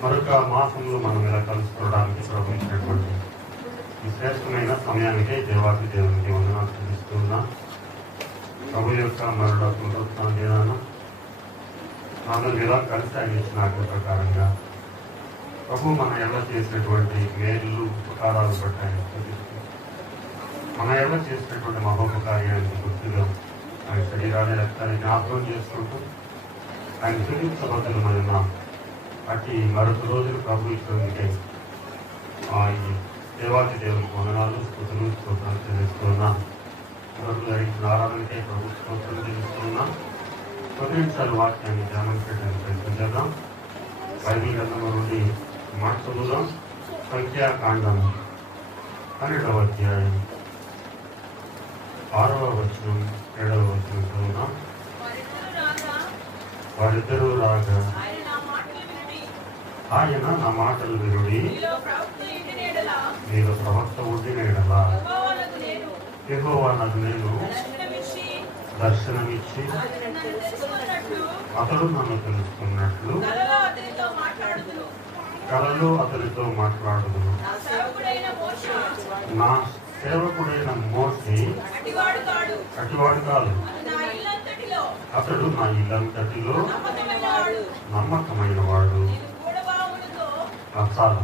మరొక మాసంలో మనం ఇలా కలుసుకోవడానికి ప్రభు ఇచ్చినటువంటి ఈ శ్రేష్టమైన సమయానికే దేవాది దేవునికి వందనాలు చెల్లిస్తున్నా. ప్రభు యొక్క మరణ పునరుత్థాన దినాన మనం ఇలా కలిసి ఆయన ఇచ్చిన ఆజ్ఞ ప్రకారంగా ప్రభు మన ఎల్ల చేసినటువంటి మేలు ఉపకారాలు బట్టి ఆయన స్తుతిస్తూ, మన ఎల్ల చేసినటువంటి మహోపకార్యానికి గుర్తుగా ఆయన శరీరాన్ని రక్తాన్ని జ్ఞాపకం చేసుకుంటూ ఆయన చెల్లించబద్దులమైన అట్టి మరొక రోజులు ప్రభు ఇచ్చినందుకే ఈ దేవాది దేవునికి వందనాలు స్తుతులు స్తోత్రాలు చెల్లిస్తున్నా. మరొక జరిగిన ఆరాధనకే ప్రభు స్తోత్రం చెల్లిస్తున్నా. 10 నిమిషాలు వాక్యాన్ని ధ్యానం చేయడానికి ప్రయత్నం చేద్దాం. బైబిల్ గ్రంథంలో నుండి మాట చదువుదాం. సంఖ్యాకాండం 12వ అధ్యాయం 6వ వచనం 7వ వచనం చదువుదాం. వారిద్దరూ రాగా ఆయన నా మాటలు వినుడి, మీరు ప్రవక్త ఉండిన ఎడల యెహోవా నాకు నేను దర్శనమిచ్చి అతడు నన్ను తెలుసుకున్నట్లు కలలో అతనితో మాట్లాడుదును. నా సేవకుడైన మోషే అటివాడు కాదు, అతడు నా ఇల్లంతటిలో నమ్మకమైన వాడు. చాలా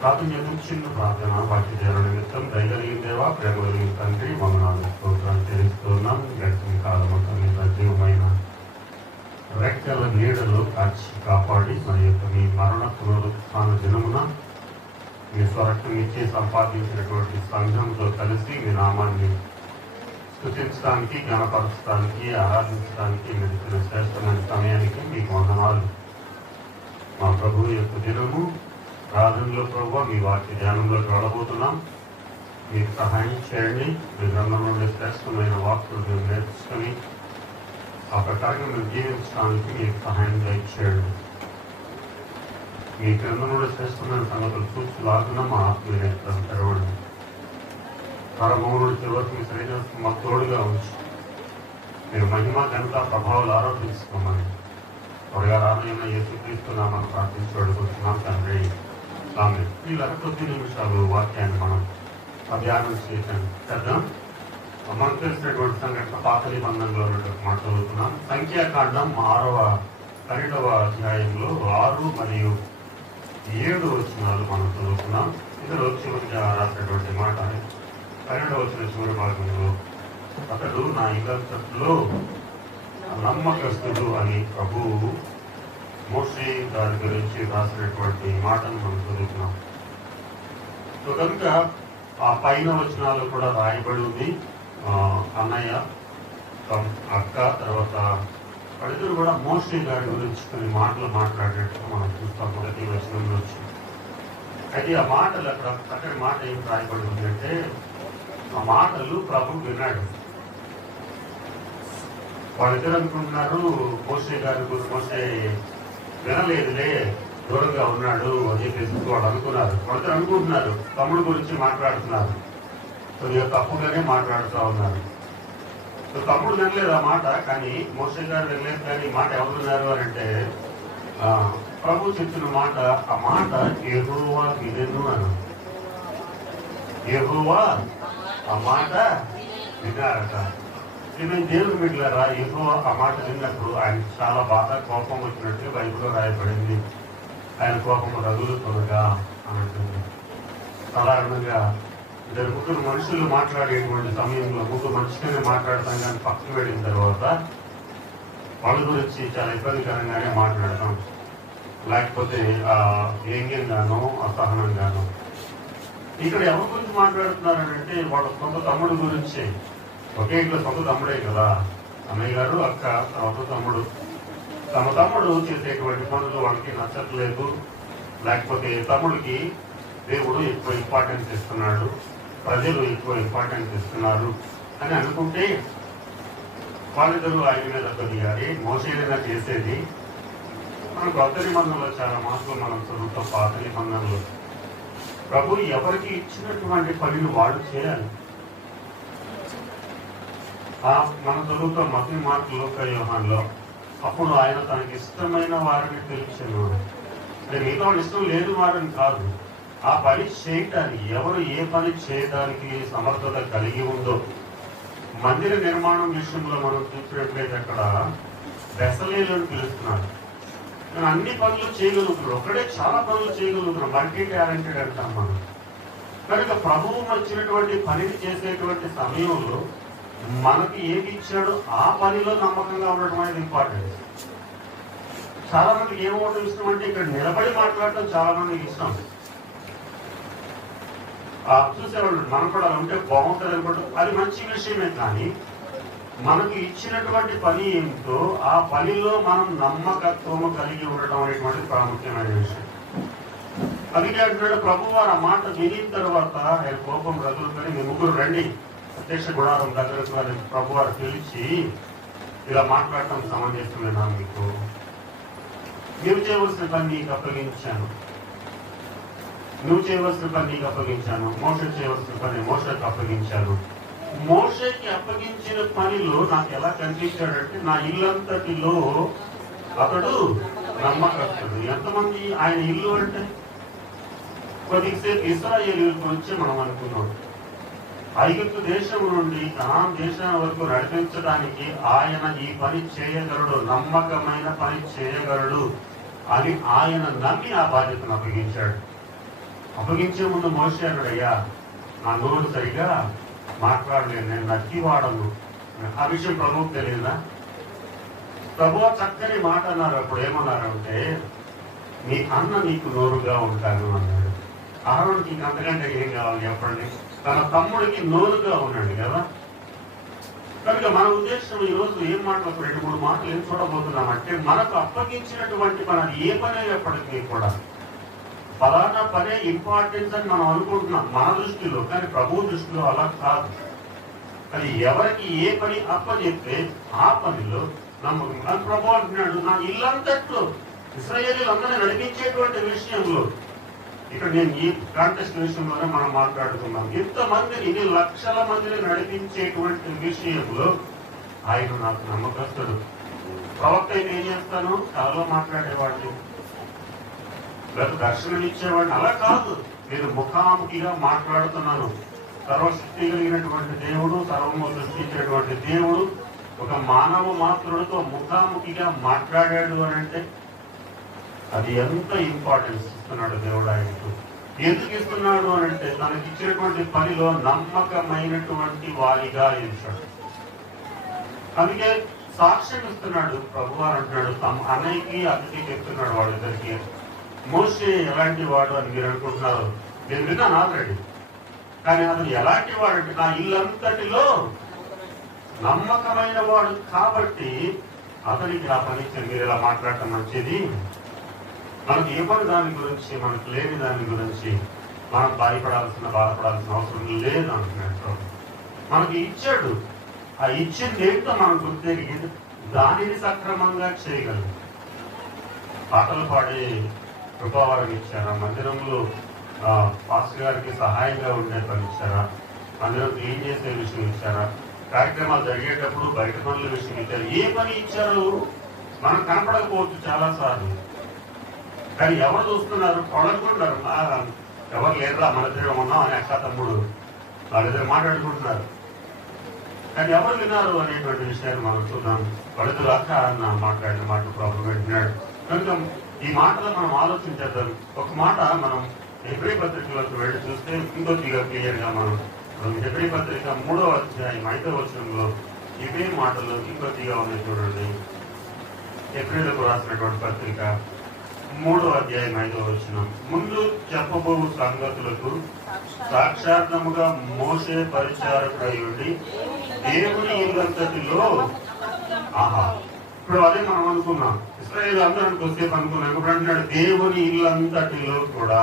ప్రార్థన చిన్న ప్రార్థన వాటి దేవ నిమిత్తం దయగలిగిన దేవా, ప్రేమ కలిగిన తండ్రి, వందనాలు స్తోత్రాలు తెలుస్తున్నాం. గడిచిన కాలం సజీవమైన రెక్కల నీడలో కాచి కాపాడి మన యొక్క మీ మరణ పునరుత్థాన దినమున మీ స్వరక్తం ఇచ్చి సంపాదించినటువంటి సంఘంతో కలిసి మీ నామాన్ని స్తుతించడానికి, జ్ఞానపరచడానికి, ఆరాధించడానికి మెరిచిన శ్రేష్టమైన సమయానికి మీకు వందనాలు. మా ప్రభువు యొక్క దినము ప్రార్థనలో ప్రభు మీ వాక్య ధ్యానంలోకి వెళ్ళబోతున్నాం. మీకు సహాయం చేయండి. మీ గ్రంథం నుండి శ్రేష్టమైన వాక్కులు మేము నేర్చుకొని ఆ ప్రకారంగా మేము జీవించడానికి మీకు సహాయం దయచేయండి. మీ గ్రంథం నుండి శ్రేష్టమైన సంగతులు చూసులాగున మా ఆత్మీయతను తెరవండి. పరమౌనుడి చివరికి మీ శరీరం మాకు తోడుగా ఉంచి మీరు మహిమ ఘనత ప్రభావాలు ఆరోపించుకోమని త్వరగా రానున్న యేసుక్రీస్తున్నామని ప్రార్థించుకుంటున్నాం తండ్రి. ఆమె ఈ 10 నిమిషాలు వాక్యాన్ని మనం ధ్యానం చేద్దాం. మనకు తెలిసినటువంటి సంఘటన పాత నిబంధనలో మాట చదువుతున్నాం. సంఖ్యాకాండం 12వ అధ్యాయంలో 6 మరియు 7 వచనాలు మనం చదువుతున్నాం. ఇందులో చివరిగా రాసినటువంటి మాట 12వ వచనం చివరి భాగంలో అతడు నా ఇల్లంతట్లో నమ్మకస్తుడు అని ప్రభువు మోషే దాని గురించి రాసినటువంటి మాటను మనం చదువుతున్నాం. సో కనుక ఆ పైన వచనాలు కూడా రాయబడి ఉంది. అన్నయ్య, అక్క, తర్వాత వాళ్ళిద్దరు కూడా మోషే గారి గురించి కొన్ని మాటలు మాట్లాడేట్టుగా మనం చూస్తాం. మొదటి వచనంలో వచ్చి అయితే ఆ మాటలు అక్కడ చక్కటి మాట ఏం రాయబడి ఉంది అంటే, ఆ మాటలు ప్రభు విన్నాడు. వాళ్ళిద్దరు అనుకుంటున్నారు మోషే గారి గురించి మోషే వినలేదులే, దూరంగా ఉన్నాడు అని చెప్పేసి వాళ్ళు అనుకున్నారు. వాళ్ళిద్దరు అనుకుంటున్నారు తమ్ముడు గురించి మాట్లాడుతున్నారు. కొద్దిగా తప్పుగానే మాట్లాడుతూ ఉన్నారు. సో తమ్ముడు వినలేదు ఆ మాట, కానీ మోషే గారు వినలేదు. కానీ మాట ఎవరు విన్నారు అని అంటే ప్రభు చెప్పిన మాట, ఆ మాట యెహోవా వినెను అను. యెహోవా ఆ మాట విన్నారట. నేను దేవుని బిడ్డలారా, యెహోవా ఆ మాట విన్నప్పుడు ఆయన చాలా బాగా కోపం వచ్చినట్టు బైబిల్లో రాయబడింది. ఆయన కోపం రగులుతుండగా అని అంటుంది. సాధారణంగా 2 మనుషులు మాట్లాడేటువంటి సమయంలో 3 మనుషులనే మాట్లాడతాం, కానీ పక్కన వెళ్ళిన తర్వాత వాళ్ళ గురించి చాలా ఇబ్బందికరంగానే మాట్లాడతాం, లేకపోతే వ్యంగ్యంగానో అసహనంగానో. ఇక్కడ ఎవరి గురించి మాట్లాడుతున్నారంటే వాళ్ళ సొంత తమ్ముడు గురించి. ఒకే ఇంట్లో సొంత తమ్ముడే కదా, అన్నయ్య గారు, అక్క, తర్వాత తమ్ముడు. తమ తమ్ముడు చేసేటువంటి పనులు వాళ్ళకి నచ్చట్లేదు, లేకపోతే తమ్ముడికి దేవుడు ఎక్కువ ఇంపార్టెన్స్ ఇస్తున్నాడు, ప్రజలు ఎక్కువ ఇంపార్టెన్స్ ఇస్తున్నారు అని అనుకుంటే వాళ్ళిద్దరూ ఆయన మీద కొద్దిగా మోసేదైనా చేసేది. మనం కొత్త నిబంధనలో చాలా మాటలు మనం చదువుతాం. పాత నిబంధనలు ప్రభు ఎవరికి ఇచ్చినటువంటి పనిని వాడు చేయాలి. మనం చదువుతాం మత్తయి, మార్కు, లూకా, యోహానులో అప్పుడు ఆయన తనకి ఇష్టమైన వారిని పిలిచెను. మిగతా వాళ్ళు ఇష్టం లేని వారిని కాదు, ఆ పని చేయటానికి ఎవరు ఏ పని చేయడానికి సమర్థత కలిగి ఉందో. మందిర నిర్మాణం విషయంలో మనం చూసినట్లయితే అక్కడ బెసలేలను పిలుస్తున్నారు. నేను అన్ని పనులు చేయగలుగుతున్నాడు, ఒకడే చాలా పనులు చేయగలుగుతున్నాం, మల్టీ టాలెంటెడ్ అంటాం మనం. కనుక ప్రభువు వచ్చినటువంటి పనిని చేసేటువంటి సమయంలో మనకి ఏమి ఇచ్చాడో ఆ పనిలో నమ్మకంగా ఉండటం అనేది ఇంపార్టెంట్. చాలా మందికి ఏమవడం ఇష్టం అంటే ఇక్కడ నిలబడి మాట్లాడటం చాలా మందికి ఇష్టం. చూసేవాళ్ళు మనం కూడా అలా ఉంటే బాగుంటుంది అనుకోవడం అది మంచి విషయమే. కానీ మనకు ఇచ్చినటువంటి పని ఏమిటో ఆ పనిలో మనం నమ్మకత్వము కలిగి ఉండటం అనేటువంటి ప్రాముఖ్యమైన విషయం. అందుకే అంటున్నాడు ప్రభు వారు ఆ మాట వినిన తర్వాత ఆయన కోపం రగులుకొని మీ ముగ్గురు రండి ప్రత్యక్ష గుడారం దగ్గరకు వారి ప్రభు వారు పిలిచి ఇలా మాట్లాడటం సమంజసమేనా, మీకు మీరు చేయవలసిన పని నీకు అప్పగించాను, నువ్వు చేయవలసిన పని నీకు అప్పగించాను, మోషే చేయవలసిన పని మోషేకి అప్పగించాను. మోషేకి అప్పగించిన పనిలో నాకు ఎలా కనిపించాడంటే నా ఇల్లంతటిలో అతడు నమ్మకస్తుడు. ఎంతమంది ఆయన ఇల్లు అంటే కొద్దిసేపు ఇశ్రాయేలీయుల గురించి మనం అనుకున్నాం. ఐగుప్తు దేశం నుండి కనాన్ దేశం వరకు నడిపించడానికి ఆయన ఈ పని చేయగలడు, నమ్మకమైన పని చేయగలడు అని ఆయన నమ్మి ఆ బాధ్యతను అప్పగించాడు. అప్పగించే ముందు మోషే అన్నాడు, అయ్యా నా నోరు సరిగా మాట్లాడలేదు, నేను నక్కివాడను. ఆ విషయం ప్రభువుకు తెలియదా? ప్రభు చక్కని మాట అన్నారు. అప్పుడు ఏమన్నారంటే నీ అన్న నీకు నోరుగా ఉంటాను అన్నాడు. అహరోనుకి అంతకంటే ఏం కావాలి చెప్పండి? తన తమ్ముడికి నోరుగా ఉన్నాడు కదా. కనుక మన ఉద్దేశం ఈరోజు ఏం మాటలు 2-3 మాటలు ఏం చూడబోతున్నామంటే మనకు అప్పగించినటువంటి మన ఏ పని అయ్యేప్పటికీ కూడా ఫలానా పనే ఇంపార్టెన్స్ అని మనం అనుకుంటున్నాం మన దృష్టిలో. కానీ ప్రభు దృష్టిలో అలా కాదు. అది ఎవరికి ఏ పని అప్పచెప్తే ఆ పనిలో నమ్మకం. అది ప్రభు అంటున్నాడు నా ఇల్లంతట్లో ఇశ్రాయేలీయులందరినీ నడిపించేటువంటి విషయంలో. ఇక్కడ నేను ఈ కాంటెస్ట్ విషయంలోనే మనం మాట్లాడుతున్నాం. ఇంతమందిని, ఇన్ని లక్షల మందిని నడిపించేటువంటి విషయంలో ఆయన నాకు నమ్మకస్తుడు. ప్రవక్త అయితే ఏం చేస్తాను, కళలో మాట్లాడేవాడిని, లేదా దర్శనం ఇచ్చేవాడిని, అలా కాదు. నేను ముఖాముఖిగా మాట్లాడుతున్నాను. సర్వశక్తి కలిగినటువంటి దేవుడు, సర్వము సృష్టించినటువంటి దేవుడు ఒక మానవ మాత్రుడితో ముఖాముఖిగా మాట్లాడాడు అని అంటే అది ఎంత ఇంపార్టెన్స్ ఇస్తున్నాడు దేవుడు ఆయనకు. ఎందుకు ఇస్తున్నాడు అని అంటే తనకి ఇచ్చినటువంటి పనిలో నమ్మకమైనటువంటి వారిగా ఇచ్చాడు. అందుకే సాక్ష్యం ఇస్తున్నాడు. ప్రభువారు అంటున్నాడు తమ అన్నయ్యకి అతిథి చెప్తున్నాడు వాళ్ళిద్దరికి. మోషే ఎలాంటి వాడు అని మీరు అనుకుంటున్నారు, నేను విన్నాను ఆల్రెడీ. కానీ అతను ఎలాంటి వాడు అంటే నా ఇల్లంతటిలో నమ్మకమైన వాడు కాబట్టి అతనికి ఆ పని మీరు ఇలా మాట్లాడటం మంచిది. మనకి ఇవ్వని దాని గురించి, మనకు లేని దాని గురించి మనం బాధపడాల్సిన అవసరం లేదు అంటున్నాడు. మనకి ఇచ్చాడు, ఆ ఇచ్చింది ఏంటో మనం గుర్తెరిగి దానిని సక్రమంగా చేయగలరు. పాటలు పాడే కృపావరం ఇచ్చారా? మందిరంలో పాస్టర్ గారికి సహాయంగా ఉండే పని ఇచ్చారా? మందిరం క్లీన్ చేసే విషయం ఇచ్చారా? కార్యక్రమాలు జరిగేటప్పుడు బయట పనుల విషయం ఇచ్చారు. ఏ పని ఇచ్చారు మనం కనపడకపోవచ్చు చాలా సార్లు. కానీ ఎవరు చూస్తున్నారు? కొడుకుంటున్నారు. ఎవరు లేదురా మన దగ్గర ఉన్నాం అని అక్క తమ్ముడు వాళ్ళిద్దరు మాట్లాడుకుంటున్నారు. కానీ ఎవరు విన్నారు అనేటువంటి విషయాన్ని మనం చూద్దాం. వాళ్ళిద్దరు అక్క అన్న మాట్లాడిన మాట ప్రాబ్లం పెట్టినాడు. కనుక ఈ మాటలో మనం ఆలోచించేద్దాం. ఒక మాట మనం హెబ్రీ పత్రికలోకి వెళ్ళి చూస్తే ఇంకొద్దిగా క్లియర్ గా మనం హెబ్రీ పత్రిక 3వ అధ్యాయం 5వ వచనంలో ఇవే మాటలు ఇంకొద్దిగా ఉన్నాయి చూడండి. హెబ్రీలకు రాసినటువంటి పత్రిక 3వ అధ్యాయం 5వ వచనం. ముందు చెప్పబో సంగతులకు సాక్షాత్ముగా మోషే పరిచారకుడై ఉండి దేవుని ఇల్లంతటిలో ఇప్పుడు అదే మనం అనుకున్నాం. ఇశ్రాయేలు అందరూ కొద్దిసేపు అనుకున్నాం. ఇప్పుడు అంటున్నాడు దేవుని ఇల్లంతటిలో కూడా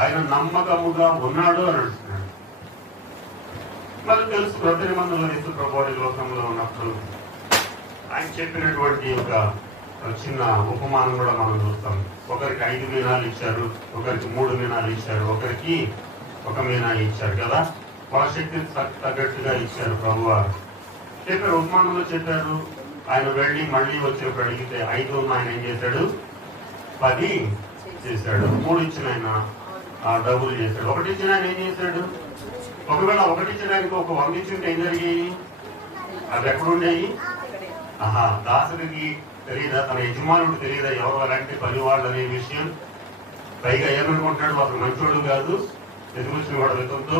ఆయన నమ్మకముగా ఉన్నాడు అని అంటున్నాడు. మనకు తెలుసు ప్రతి నిబంధనలో యేసు ప్రభువు లోకంలో ఉన్నప్పుడు ఆయన చెప్పినటువంటి ఒక చిన్న ఉపమానం కూడా మనం చూస్తాం. ఒకరికి 5 మీనాలు ఇచ్చారు, ఒకరికి 3 మీనాలు ఇచ్చారు, ఒకరికి 1 మీనా ఇచ్చారు కదా. వాళ్ళ శక్తికి తగ్గట్టుగా ఇచ్చారు. ప్రభువు చెప్పారు, ఉపమానంలో చెప్పారు ఆయన వెళ్ళి మళ్ళీ వచ్చినప్పుడు అడిగితే 5 ఉన్న ఆయన ఏం చేశాడు, 10 చేశాడు. 3 ఇచ్చిన ఆయన డబుల్ చేశాడు. 1 ఇచ్చిన ఆయన ఏం చేశాడు, ఒకవేళ 1 ఇచ్చిన ఆయనకి ఒక 100 ఇచ్చింటే ఏం జరిగాయి, అవి ఎక్కడుండేవి? దాసుడికి తెలియదా, తన యజమానుడు తెలియదా ఎవరు అలాంటి పని వాళ్ళు అనే విషయం? పైగా ఏమనుకుంటాడు, అసలు మంచోడు కాదు, ఎదుగుచ్చిన కూడా వెతుకుతూ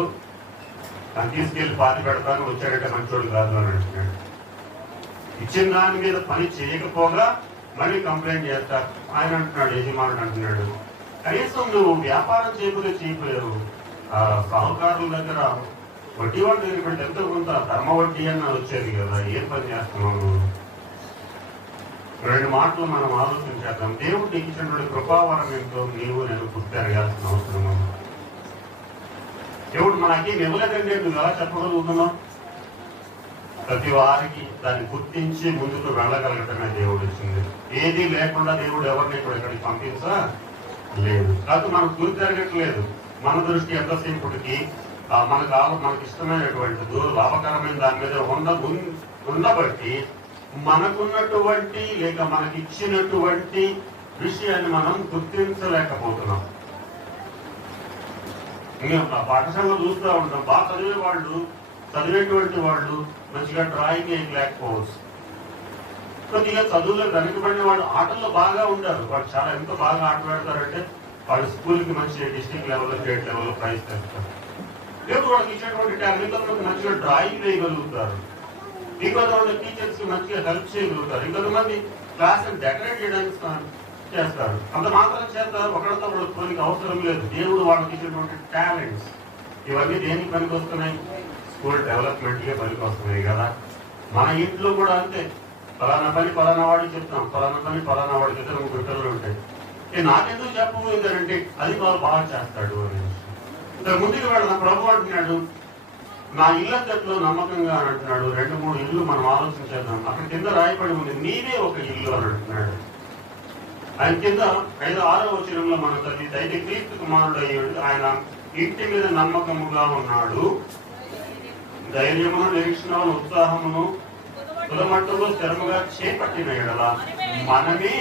తను తీసుకెళ్లి పాతి పెడతాను, వచ్చాడంటే మంచోడు కాదు అని అంటున్నాడు. ఇచ్చిన దాని మీద పని చేయకపోగా మళ్ళీ కంప్లైంట్ చేస్తారు. ఆయన అంటున్నాడు, యజమానుడు అంటున్నాడు, కనీసం నువ్వు వ్యాపారం చేయకపోయావు, ఆ సాహుకారుల దగ్గర వడ్డీ వాళ్ళ దగ్గర పెట్టి ఎంతో కొంత ధర్మ వడ్డీ అన్న వచ్చేది కదా, ఏం పని చేస్తున్నావు? 2 మాటలు మనం ఆలోచించేద్దాం. దేవుడు ఇచ్చినటువంటి కృపావరం ఏంటో నీవు నేను గుర్తెరగాల్సిన అవసరం. దేవుడు మనకి ఇవ్వలేదండి, నువ్వు ఎలా చెప్పగలుగుతున్నావు? ప్రతి వారికి దాన్ని గుర్తించి ముందుకు వెళ్ళగలగటమే దేవుడు ఇచ్చింది. ఏది లేకుండా దేవుడు ఎవరిని కూడా ఇక్కడికి పంపించలేదు. కాదు మనకు గురి జరగట్లేదు. మన దృష్టి ఎంతసేపటికి మనకు ఇష్టమైనటువంటి లాభకరమైన దాని మీద ఉండబట్టి మనకున్నటువంటి లేక మనకిచ్చినటువంటి విషయాన్ని మనం గుర్తించలేకపోతున్నాం. పాఠశాలలో చూస్తూ ఉంటాం, బాగా చదివేటువంటి వాళ్ళు మంచిగా డ్రాయింగ్ వేయలేకపోవచ్చు. కొద్దిగా చదువులో వెనకబడిన వాళ్ళు ఆటల్లో బాగా ఉంటారు. వాళ్ళు చాలా ఎంత బాగా ఆట పెడతారంటే వాళ్ళు స్కూల్కి మంచి డిస్ట్రిక్ట్ లెవెల్లో, స్టేట్ లెవెల్లో ప్రైజ్ తెస్తారు. లేదు వాళ్ళకి ఇచ్చినటువంటి టాలెంట్ మంచిగా డ్రాయింగ్ వేయగలుగుతారు. ఇంకొంతమంది టీచర్స్ మంచిగా హెల్ప్ చేయగలుగుతారు. ఇంకొంతమంది క్లాస్ డెకరేట్ చేయడానికి చేస్తారు. అంత మాత్రం చేస్తారు. ఒకరితో వాళ్ళకి పోలికి అవసరం లేదు. దేవుడు వాళ్ళకి ఇచ్చినటువంటి టాలెంట్స్ ఇవన్నీ దేనికి పనికి వస్తున్నాయి? స్కూల్ డెవలప్మెంట్కే పనికి వస్తున్నాయి కదా. మన ఇంట్లో కూడా అంతే. ఫలానా పని ఫలానా వాడికి చెప్తాం, ఫలానా పని ఫలానా వాడికి ఇద్దరు 3 పిల్లలు ఉంటాయి. నాకెందుకు చెప్పబోయిందంటే అది వాళ్ళు బాగా చేస్తాడు అని. ముందుకు వెళ్ళిన ప్రభు అంటున్నాడు, నా ఇళ్ళంతట్లో నమ్మకంగా అని అంటున్నాడు. 2-3 ఇల్లు మనం ఆలోచించేద్దాం. అక్కడ కింద రాయబడి ఉంది, నీవే ఒక ఇల్లు అని అంటున్నాడు. ఆయన కింద 5-6వ వచనంలో మనం చదివితే, అయితే క్రీస్తు కుమారుడు అయ్యాడు, ఆయన ఇంటి మీద నమ్మకముగా ఉన్నాడు, ధైర్యమును నిరీక్షణను ఉత్సాహమును తులమట్టంలో స్థిరముగా చేపట్టిన ఎడల మనమే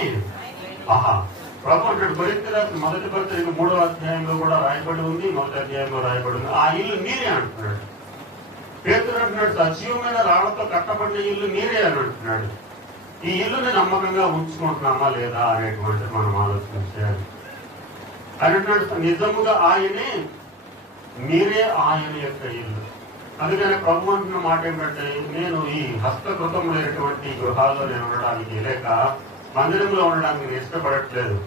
ప్రభు అంటాడు. కొరింథీ రాసిన 1 పత్రిక 3వ అధ్యాయంలో కూడా రాయబడి ఉంది, 1వ అధ్యాయంలో రాయబడి ఉంది, ఆ ఇల్లు మీరే అంటున్నాడు. పేతురు అంటున్నాడు, సజీవమైన రాళ్లతో కట్టబడిన ఇల్లు మీరే అని అంటున్నాడు. ఈ ఇల్లుని నమ్మకంగా ఉంచుకుంటున్నామా లేదా అనేటువంటి మనం ఆలోచించాలి. ఆయన అంటున్నాడు, నిజముగా ఆయనే, మీరే ఆయన యొక్క ఇల్లు. అందుకని ప్రభు అంటున్న మాట ఏమిటంటే, నేను ఈ హస్తకృతములైనటువంటి గృహాల్లో నేను ఉండడానికి లేక మందిరంలో ఉండడానికి నేను ఇష్టపడట్లేదు.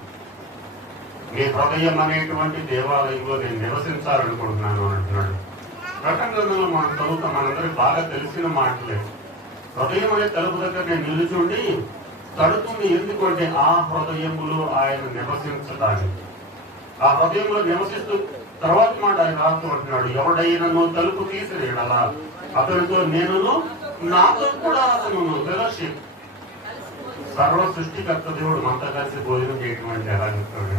మీ హృదయం అనేటువంటి దేవాలయంలో నేను నివసించాలనుకుంటున్నాను అంటున్నాడు. ప్రకటన గ్రంథంలో మనం చదువుతాం, మనందరికి బాగా తెలిసిన మాటలే. హృదయం అనే తలుపు దగ్గర నేను నిలుచుండి తడుతుంది. ఎందుకంటే ఆ హృదయములో ఆయన నివసించడానికి, ఆ హృదయంలో నివసిస్తూ తర్వాత మాట ఆయన రాస్తూ అంటున్నాడు, ఎవడైనను తలుపు తీసిరేడలా అతనితో నేనును, నాతో కూడా అతను ఫెలోషిప్. సర్వ సృష్టికర్త దేవుడు మనతో కలిసి భోజనం చేయటం అంటే ఎలా చెప్తాడు?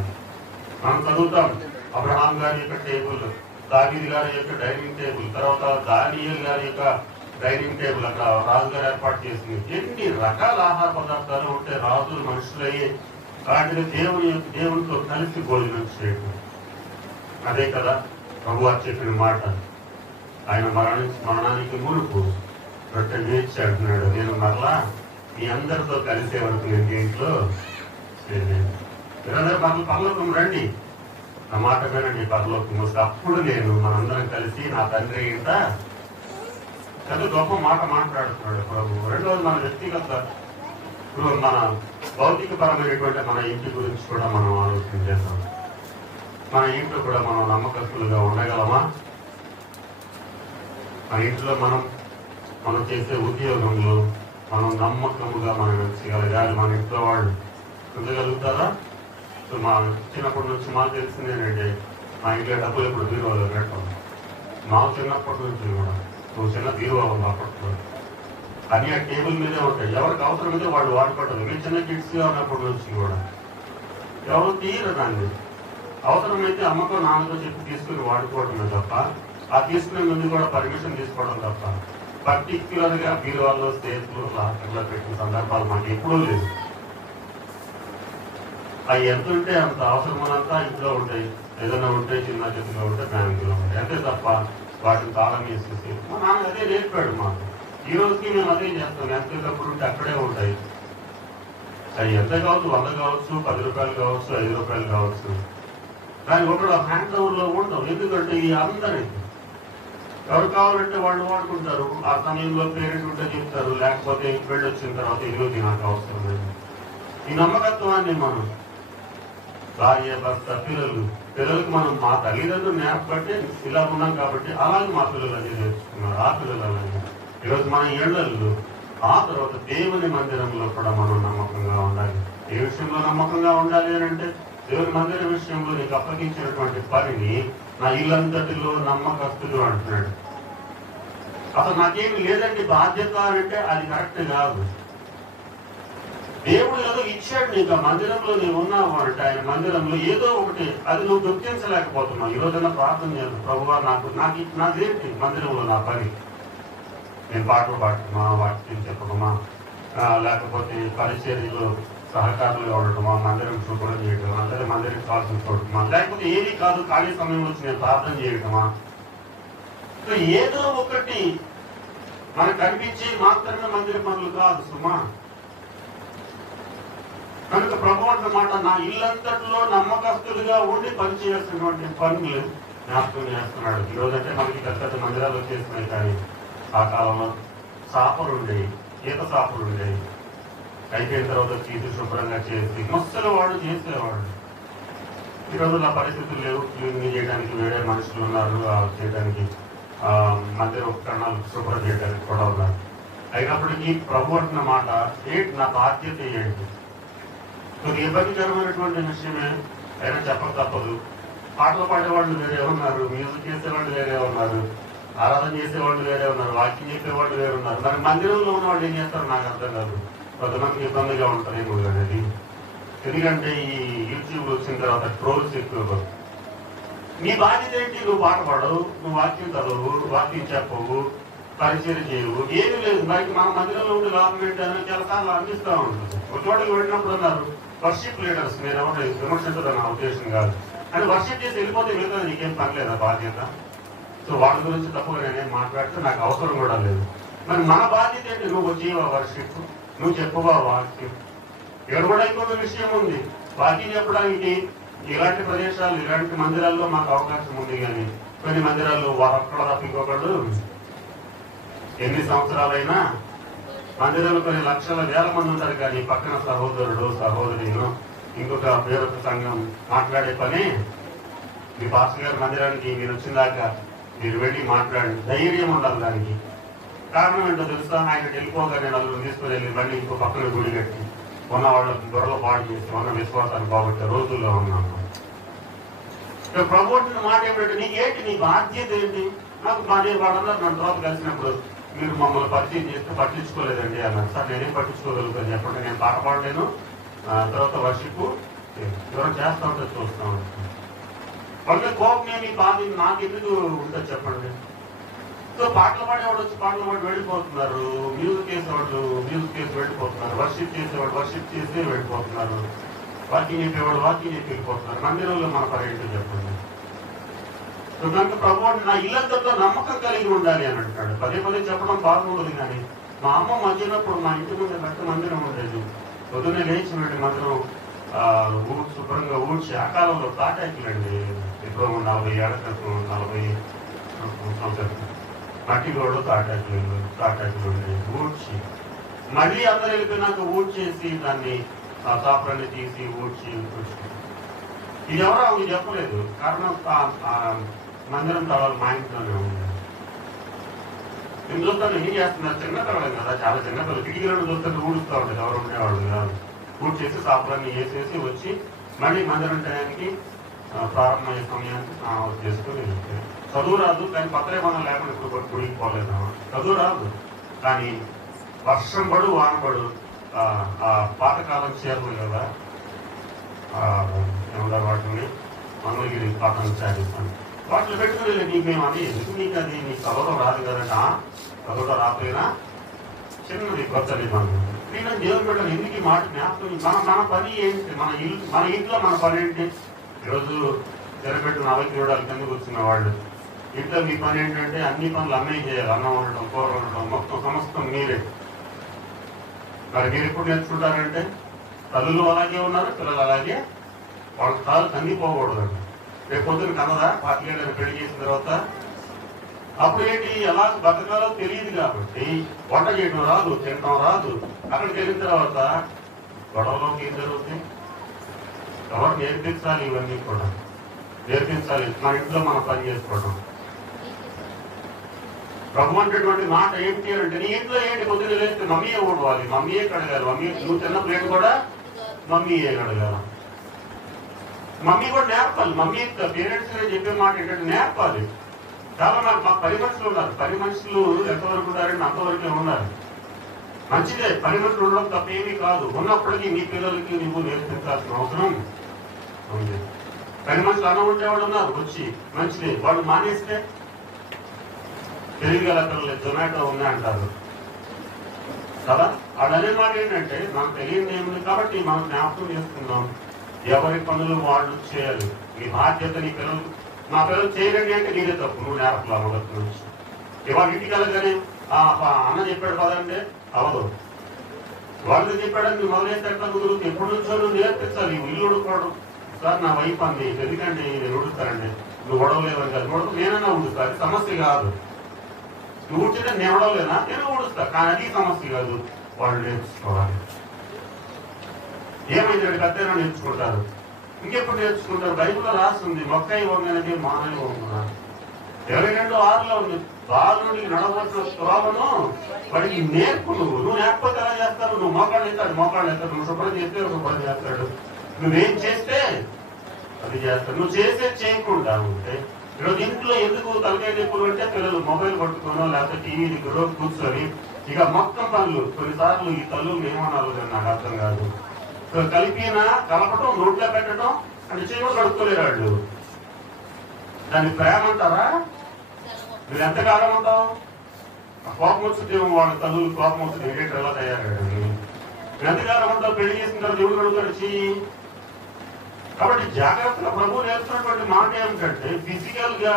మనం చదువుతాం, అబ్రహాం గారి యొక్క టేబుల్, దావీదు గారి యొక్క డైనింగ్ టేబుల్, తర్వాత దానియేలు గారి యొక్క డైనింగ్ టేబుల్ అక్కడ రాజుగారు ఏర్పాటు చేసింది. ఎన్ని రకాల ఆహార పదార్థాలు ఉంటే రాజులు మనుషులయ్యే అలాంటిది దేవునితో కలిసి భోజనం చేయటం. అదే కదా ప్రభు చెప్పిన మాట. ఆయన మరణానికి మునుపు రొట్టె నేర్చి అంటున్నాడు, నేను మరలా మీ అందరితో కలిసే వరకు నేను దీంట్లో మీరందరూ పరలోకం రండి, నా మాట వినండి, పరలోకం వస్తే అప్పుడు నేను మనందరం కలిసి నా తండ్రి ఇంట. ఎంత గొప్ప మాట మాట్లాడుతున్నాడు ప్రభు. రెండోది మన వ్యక్తిగత, మన భౌతికపరమైనటువంటి మన ఇంటి గురించి కూడా మనం ఆలోచన చేద్దాం. మన ఇంట్లో కూడా మనం నమ్మకస్తులుగా ఉండగలమా? మన ఇంట్లో మనం చేసే ఉద్యోగంలో మనం నమ్మకముగా మనం నచ్చగలగాలి. మన ఇంట్లో వాళ్ళు ఉండగలుగుతారా? సో మా చిన్నప్పటి నుంచి మాకు తెలిసిందేనంటే, మా ఇంట్లో డబ్బులు ఇప్పుడు బీరువాలో పెట్టాం. మాకు చిన్నప్పటి నుంచి కూడా చిన్న బీరువా ఉంది అప్పట్లో, అన్ని ఆ టేబుల్ మీదే ఉంటాయి. ఎవరికి అవసరం అయితే వాళ్ళు వాడుకోవటం. మేము చిన్న కిడ్స్గా ఉన్నప్పటి నుంచి కూడా ఎవరు తీయరు దాన్ని. అవసరమైతే అమ్మకో నాన్నతో చెప్పి తీసుకుని వాడుకోవడమే తప్ప, ఆ తీసుకునే ముందు కూడా పర్మిషన్ తీసుకోవడం తప్ప పర్టిక్యులర్ గా బీరువాళ్ళు స్టేజ్లు లాకర్లో పెట్టిన సందర్భాలు మాకు ఎప్పుడూ లేదు. అవి ఎంత ఉంటే అంత అవసరమనంతా ఇంట్లో ఉంటాయి. ఏదైనా ఉంటే చిన్న చేతిలో ఉంటే బ్యాంకులో ఉంటాయి, అంతే తప్ప వాటిని తాళం వేసేసి మా నాన్న అదే నేర్పాడు మాకు. ఈ రోజుకి మేము అదే చేస్తాం. ఎంతప్పుడు ఉంటే అక్కడే ఉంటాయి. అవి ఎంత కావచ్చు, 100 కావచ్చు, 10 రూపాయలు కావచ్చు, 5 రూపాయలు కావచ్చు. దాని ఒకటి హ్యాండ్ ఓవర్లో ఉండవు. ఎందుకంటే ఈ అందరికి ఎవరు కావాలంటే వాళ్ళు వాడుకుంటారు. ఆ సమయంలో పేరెంట్ ఉంటే చెప్తారు, లేకపోతే వెళ్ళొచ్చిన తర్వాత ఈరోజు నాకు అవసరం లేదు. ఈ నమ్మకత్వాన్ని మనం భార్య, భర్త, పిల్లలకు మనం మా తల్లిదండ్రులు నేర్పబట్టి ఇలా ఉన్నాం కాబట్టి అలాగే మా పిల్లలు అదే నేర్చుకున్నారు. ఆ పిల్లలు అలాగే ఈరోజు మన ఇళ్లలో, ఆ తర్వాత దేవుని మందిరంలో కూడా మనం నమ్మకంగా ఉండాలి. ఏ విషయంలో నమ్మకంగా ఉండాలి అని అంటే, దేవుని మందిర విషయంలో నీకు అప్పగించినటువంటి పనిని నా ఇల్లంతటిలో నమ్మకస్తుడు అంటున్నాడు. అసలు నాకేమి లేదండి బాధ్యత అంటే అది కరెక్ట్ కాదు. దేవుడు ఏదో ఇచ్చాడు నీకు, ఆ మందిరంలో నీవు ఉన్నావు అంటే ఆయన మందిరంలో ఏదో ఒకటి అది నువ్వు గుర్తించలేకపోతున్నావు. ఈ రోజున ప్రార్థన చేయాలి, ప్రభువా నాదేంటి మందిరంలో నా పని? నేను పాటలు పాడటమా, వాక్యం చెప్పడమా, లేకపోతే పరిచర్యలో సహకారులుగా ఉండటమా, మందిరం శుభ్రం చేయటమా, లేదా మందిరం కాల్సిన చూడటమా, లేకపోతే ఏది కాదు ఖాళీ సమయం వచ్చి నేను ప్రార్థన చేయటమా? ఏదో ఒకటి మనకు కనిపించేది మాత్రమే మందిర పనులు కాదు సుమా. కనుక ప్రభు అన్నమాట నా ఇల్లంతట్లో నమ్మకస్తులుగా ఉండి పనిచేయాల్సినటువంటి పనులు జ్ఞాపకం చేస్తున్నాడు. ఈరోజంటే మనకి పెద్ద పెద్ద మందిరాలు వచ్చేస్తున్నాయి, కానీ ఆ కాలంలో సాపలు ఉండేవి, ఈత సాపలు ఉండేవి. అయిపోయిన తర్వాత తీసి శుభ్రంగా చేసి ముసలి వాడు చేసేవాడు. ఈరోజు నా పరిస్థితులు లేవు, క్లీనింగ్ చేయడానికి వేరే మనుషులు ఉన్నారు, చేయడానికి మందిర ఉపకరణాలు శుభ్రం చేయడానికి కూడా ఉన్నారు. అయినప్పటికీ ప్రభు అంటున్న మాట ఏంటి, నా బాధ్యత ఏంటి? కొద్ది ఇబ్బందికరమైనటువంటి విషయమే అయినా చెప్పక తప్పదు. పాటలు పాడేవాళ్ళు వేరే ఉన్నారు, మ్యూజిక్ చేసేవాళ్ళు వేరే ఉన్నారు, ఆరాధన చేసేవాళ్ళు వేరే ఉన్నారు, వాక్యం చెప్పేవాళ్ళు వేరే ఉన్నారు. మరి మందిరంలో ఉన్న వాళ్ళు ఏం చేస్తారు నాకు అర్థం కాదు. కొంతమందికి ఇబ్బందిగా ఉంటారేమో అనేది. ఎందుకంటే ఈ యూట్యూబ్ వచ్చిన తర్వాత ట్రోల్స్ ఎక్కువ. నీ బాధ్యత ఏంటి? నువ్వు పాట పాడవు, నువ్వు వాక్యం చదవు, వాక్యం చెప్పవు, పరిచయం చేయవు, ఏమీ లేదు. మరి మన మందిరంలో ఉండే లాభం ఏంటి అని చాలాసార్లు అందిస్తూ ఉంటుంది. ఒక చోటకి వెళ్ళినప్పుడు అన్నారు వర్షిప్ లీడర్స్, నేను ఎవరు విమర్శించడం నా ఉద్దేశం కాదు, అంటే వర్షిప్ చేసి వెళ్ళిపోతే వెళ్తే నీకేం పని లేదా బాధ్యత? సో వాళ్ళ గురించి తప్పుగా నేనేం మాట్లాడితే నాకు అవసరం కూడా లేదు. మరి మన బాధ్యత ఏంటి? నువ్వు చేయవా వర్షిప్, నువ్వు చెప్పువా వాక్యం? ఇక్కడ కూడా ఇంకొక విషయం ఉంది. వాక్యం చెప్పడానికి ఇలాంటి ప్రదేశాలు, ఇలాంటి మందిరాల్లో మాకు అవకాశం ఉంది. కానీ కొన్ని మందిరాల్లో ఒక్కడ తప్పింకొకళ్ళు ఎన్ని సంవత్సరాలైనా మందిరంలో కొన్ని లక్షల వేల మంది ఉంటారు, కానీ పక్కన సహోదరుడు, సహోదరిను, ఇంకొక వేరొక సంఘం మాట్లాడే పని మీ పాస్టర్ గారి మందిరానికి మీరు వచ్చిందాకా మీరు వెళ్ళి మాట్లాడండి. ధైర్యం ఉండాలి దానికి. కారణం ఏంటో తెలుసా? ఆయన వెళ్ళిపోగానే నలుగురు తీసుకుని వెళ్ళి మళ్ళీ ఇంకో పక్కన గుడి కట్టి ఉన్న వాళ్ళ దొరలో పాటు చేసి ఉన్న విశ్వాసాన్ని బాగుంటే రోజుల్లో ఉన్నాము. ప్రభు మాట ఏమిటంటే నీకేంటి, నీ బాధ్యత ఏంటి? నాకు వాళ్ళందరూ నన్ను తర్వాత కలిసినప్పుడు మీరు మమ్మల్ని పరిచయం చేస్తే పట్టించుకోలేదండి అన్నారు. సార్ నేనేం పట్టించుకోగలుగుతాను చెప్పండి, నేను పాట పాడలేను, తర్వాత వర్షిప్ ఎవరు చేస్తా ఉంటే చూస్తా ఉంటాను. వాళ్ళకి కోపం ఏమి బాధ నాకు ఎందుకు ఉంటుంది చెప్పండి. సో పాటలు పాడేవాడు వచ్చి పాటలు పాడి వెళ్ళిపోతున్నారు, మ్యూజిక్ చేసేవాళ్ళు మ్యూజిక్ చేసి వెళ్ళిపోతున్నారు, వర్షిప్ చేసేవాడు వర్షిప్ చేసి వెళ్ళిపోతున్నారు, వాకింగ్ చెప్పేవాడు వాకింగ్ చెప్పి వెళ్ళిపోతున్నారు. మందిరంలో మన పని ఏంటో చెప్పండి. సో కనుక ప్రభు నా ఇల్లంతట్లో నమ్మకం కలిగి ఉండాలి అని అంటాడు. పదే పదే చెప్పడం బాగుండదు. కానీ మా అమ్మ మధ్యనప్పుడు మా ఇంటి ముందు పెద్ద మందిరం ఉండేది. పొద్దున్నే లేచి వెళ్ళి మందిరం శుభ్రంగా ఊడ్చి, ఆ కాలంలో తాటాకులండి, ఎప్పుడో 40 ఏళ్ల క్రితం 40 సంవత్సరాలు మట్టి గోడలు తాటాకులు ఉండేవి. ఊడ్చి మళ్ళీ అందరు వెళ్ళిపోయినాక ఊడ్చేసి దాన్ని చాపరాన్ని తీసి ఊడ్చి ఇది ఎవరో ఆమె చెప్పలేదు. కారణం మందిరం తాళాలు మా ఇంట్లోనే ఉంది. నేను చూస్తాను ఏం చేస్తున్నారు, చిన్నపిల్లలు కదా, చాలా చిన్నపిల్లలు కిటికీలను చూస్తుంటే ఊడుస్తూ ఉంటుంది, ఎవరు ఉండేవాళ్ళు కాదు. ఊడ్చేసి చాపరాన్ని వేసేసి వచ్చి మళ్ళీ మందిరం టయానికి ప్రారంభమయ్యే సమయానికి చేసుకుని వెళ్ళిపోయారు. చదువు రాదు, కానీ పత్రేమన్నా లేకుండా ఇప్పుడు గుడికి పోలేదు. చదువు రాదు, కానీ వర్షం పడు వానపడు ఆ పాతకాలం చీరలు కదా, ఏమన్నా వాటిని మంగళగిరి పాత్రలు చేస్తాను, వాటిని పెట్టుకుని నీకు మేము అది ఎందుకు నీకు అది నీకు చదవడం రాదు కదంట. చదవడం రాకపోయినా చిన్నది కొత్త నిబంధన. నేను దేవుని బిడ్డలు ఎందుకు ఈ మాట జ్ఞాపకం? మన పని ఏంటి? మన ఇంట్లో మన పని ఏంటి? ఈరోజు తెరపెట్టిన అవైకి చూడాలి కిందకు వచ్చిన వాళ్ళు ఇంట్లో మీ పని ఏంటంటే అన్ని పనులు అన్నయ్య చేయాలి. అన్నం వండటం, కూర వండటం, మొత్తం సమస్తం మీరే. మరి మీరు ఎప్పుడు నేర్చుకుంటారంటే తల్లులు అలాగే ఉన్నారు, పిల్లలు అలాగే. వాళ్ళ కాలు కందిపోకూడదండి. రేపు పొద్దున కన్నదా పాతికేళ్ళని పెళ్లి చేసిన తర్వాత అప్పుడు ఏంటి ఎలా బతకాలో తెలియదు కాబట్టి వంట చేయడం రాదు, తినడం రాదు. అక్కడికి వెళ్ళిన తర్వాత గొడవలోకి ఏం జరుగుతుంది? ఎవరు నేర్పించాలి? ఇవన్నీ కూడా నేర్పించాలి. మన ఇంట్లో మనం పని చేసుకోవడం. ప్రభు అంటేటువంటి మాట ఏంటి అంటే నీ ఇంట్లో ఏంటి? పొద్దున్న లేస్తే మమ్మీయే ఊడవాలి, మమ్మీయే కడగాలి, మమ్మీ నువ్వు చిన్న ప్లేట్ కూడా మమ్మీయే కడగాలి. మమ్మీ కూడా నేర్పాలి. మమ్మీ పేరెంట్స్ చెప్పే మాట ఏంటంటే నేర్పాలి. చాలా మా పని మనుషులు ఉన్నారు. పని మనుషులు ఎంతవరకు ఉన్నారంటే అంతవరకే ఉన్నారు. మంచిదే, పని మనుషులు ఉండడం తప్పేమీ కాదు. ఉన్నప్పటికీ మీ పిల్లలకి నువ్వు నేర్పించాల్సిన అవసరం ఉంది. పని మనుషులు అన్నం ఉండేవాడు ఉన్నారు వచ్చి, మంచిదే. వాళ్ళు మానేస్తే తెలివిగల పిల్లలు జొమాటో ఉంది అంటారు కదా. వాళ్ళు అనే మాట ఏంటంటే మనకు తెలియదు ఏముంది కాబట్టి మనం జ్ఞాపకం చేసుకుందాం. ఎవరి పనులు వాళ్ళు చేయాలి. నీ బాధ్యత నీ పిల్లలు. మా పిల్లలు చేయరండి అంటే నీదే తప్పు. నువ్వు నేర్పలా మొదటి నుంచి. ఇవాళ ఇంటికి వెళ్ళగానే అన్న చెప్పాడు కదంటే అవదు. వాళ్ళు చెప్పాడని నువ్వు మొదలైతే ఎట్లా కుదురుతుంది? ఎప్పటి నుంచో నువ్వు నేర్పించాలి. ఇల్లు ఉడుకోవడం సార్ నా వైఫ్ అంది, ఎందుకండి నేను ఉడుస్తానండి. నువ్వు ఉడవలేవని కాదు, ఉడక నేనైనా ఉడుస్తా, అది సమస్య కాదు. నువ్వు ఉడితే నేను ఉడవలేనా? నేను ఉడుస్తా, కానీ అది సమస్య కాదు. వాళ్ళు నేర్చుకోవాలి. ఏమైందండి? పెద్దగా నేర్చుకుంటారు. ఇంకెప్పుడు నేర్చుకుంటారు? బైబిల్లో రాస్తుంది మొక్కై వంగనది మానవి వంగున 22:6 ఉంది. బాలుడికి నడవలసిన త్రోవను వాడికి నేర్పు. నువ్వు నేర్పకపోతే ఎలా చేస్తారు? నువ్వు మోకాళ్ళు ఎత్తాడు, మోకాళ్ళు ఎత్తాడు. నువ్వు శుభ్రం చేస్తే శుభ్రం చేస్తాడు. నువ్వేం చేస్తే అది చేస్తాడు. నువ్వు చేసేది చేయకుండా ఉంటే ఈరోజు ఇంట్లో ఎందుకు తలకాయ నొప్పులు అంటే పిల్లలు మొబైల్ పట్టుకోనో లేకపోతే టీవీ దగ్గర కూర్చొని ఇక మొత్తం పనులు. కొన్నిసార్లు ఈ తల్లులు ఏమన్నారు నాకు అర్థం కాదు. కలిపినా కలపటం, నోట్లో పెట్టడం అంటే చేయడం కడుక్కోలేరు వాళ్ళు. దాన్ని ప్రేమ అంటారా? నువ్వు ఎంతకాలం ఉంటావు? కోపం వచ్చింది వాళ్ళ తల్లులు, కోపం వచ్చింది ఏంటంటే ఎలా తయారయ్యాడు. ఎంతకాలం ఉంటావు? పెళ్లి చేసిన తర్వాత దేవుడు కడుగుతాడు చెయ్యి. కాబట్టి జాగ్రత్తగా ప్రభు నేర్చుకున్నటువంటి మాట ఏమిటంటే ఫిజికల్ గా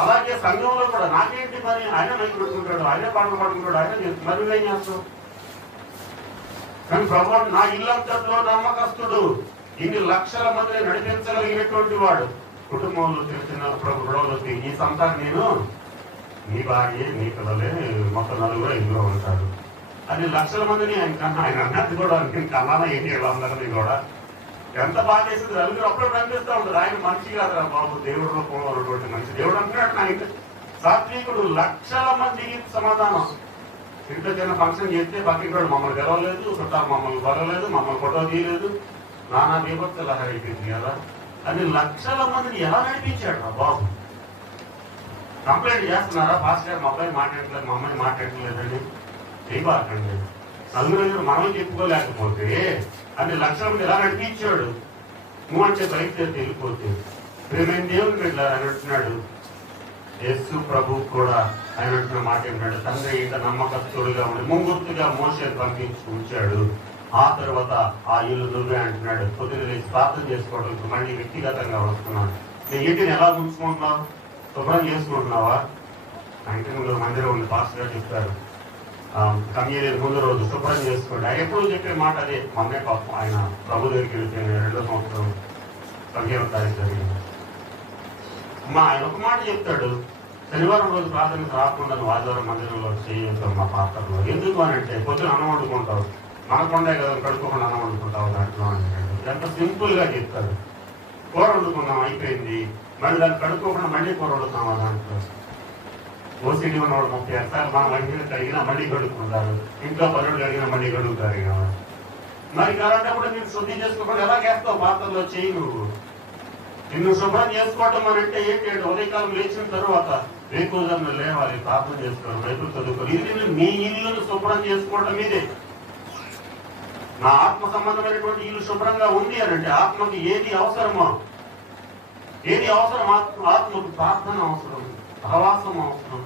అలాగే సంఘంలో కూడా నాకేంటి మరి ఆయన మైకి పెట్టుకుంటాడు, ఆయన పాటలు పాడుకుంటాడు, ఆయన చేస్తాడు, మరి నువ్వేం చేస్తావు? కానీ ప్రభు నా ఇల్లంతట్లో నమ్మకస్తుడు, ఇన్ని లక్షల మందిని నడిపించగలిగినటువంటి వాడు. కుటుంబంలో చిన్న ప్రభు గొడవలకి ఈ సంతానం నేను నీ భార్య నీ పిల్లలే మొత్తం 4 ఇంట్లో ఉంటారు. అది లక్షల మందిని ఆయన అన్నది కూడా కన్నానా ఏంటి ఎలా ఉందని కూడా ఎంత బాగా చేసింది. నలుగురు అప్పుడప్పుడు అనిపిస్తూ ఉంటుంది ఆయన మనిషి కాదురా బాబు, దేవుడు రూపంలో ఉన్నటువంటి మనిషి. దేవుడు అంటున్నాడు ఆయన సాత్వికుడు. లక్షల మందికి సమాధానం. ఇంట్లో చిన్న ఫంక్షన్ చేస్తే పక్కింటాడు మమ్మల్ని గెలవలేదు, చుట్టాలు మమ్మల్ని బలలేదు, మమ్మల్ని ఫోటో తీయలేదు, నానా దీపత్తు ఎలా అయిపోయింది కదా అని లక్షల మందిని ఎలా నడిపించాడు రా బాబు. కంప్లైంట్ చేస్తున్నారా పాస్ గారు మా అబ్బాయి మాట్లాడలేదు, మా అమ్మాయి మాట్లాడలేదని? చేయబాకండి. నలుగురు మనం చెప్పుకోలేకపోతే అన్ని లక్షల మంది ఎలా నడిపించాడు. నువ్వు అంటే బయట వెళ్ళిపోతే ప్రేమైన దేవుని బిడ్డ ఆయన అంటున్నాడు. యేసు ప్రభు కూడా ఆయన అంటున్న మాట ఏంటంటే తండ్రి ఇంత నమ్మకస్తుడుగా ఉండి ముంగుర్తుగా మోషేను పంపించి ఉంచాడు. ఆ తర్వాత ఆ ఇల్లు నువ్వే అంటున్నాడు. పొద్దున్న లేచి ప్రార్థన చేసుకోవడానికి మళ్ళీ వ్యక్తిగతంగా వస్తున్నాను. నీ ఇంటిని ఎలా ఉంచుకుంటున్నావు? శుభ్రం చేసుకుంటున్నావా? ఆ ఇంటి ముందు మందిరం ఉంది, పాస్టర్ గారు చెప్తారు కమ్యూనియన్ ముందు రోజు శుభ్రం చేసుకోండి. ఆయన ఎప్పుడు చెప్పే మాట అదే. మొన్నే పాపం ఆయన ప్రభు దగ్గరికి వెళ్తే 2వ సంవత్సరం 15వ తారీఖు జరిగింది. ఆయన ఒక మాట చెప్తాడు, శనివారం రోజు ప్రార్థనకు రాకుండా నువ్వు ఆదివారం మందిరంలో చేయొచ్చు మా పాత్రలో. ఎందుకు అని అంటే పొద్దున అన్నం వండుకుంటావు, మనకుండే కదా కడుక్కోకుండా అన్నం వండుకుంటావు దాంట్లో అంటే ఎంత సింపుల్ గా చెప్తాడు. కూర వండుకున్నాం అయిపోయింది, మళ్ళీ దాన్ని కడుక్కోకుండా మళ్ళీ కూర వండుతామా దాంట్లో. ఓసిడి ఉన్నవాడు 30 సార్లు మన మహిళలు కలిగినా మళ్ళీ కడుక్కుంటారు, ఇంట్లో పనులు కలిగినా మళ్ళీ కడుగుతారు కదా. మరి అలాంటప్పుడు నేను శుద్ధి చేసుకోకుండా ఎలా చేస్తావు? పాత్రలో చేయి నువ్వు. నిన్ను శుభ్రం చేసుకోవటం అని అంటే ఏంటి? ఉదయకాలం లేచిన తర్వాత వేకువజామున లేవాలి, ప్రార్థన చేసుకోవాలి, బైబిల్ చదువుకోవాలి. ఇది మీ ఇల్లును శుభ్రం చేసుకోవటం ఇదే. నా ఆత్మ సంబంధమైనటువంటి ఇల్లు శుభ్రంగా ఉంది అని అంటే ఆత్మకి ఏది అవసరమో, ఏది అవసరం ఆత్మకు ప్రార్థన అవసరం, సహవాసం అవసరం,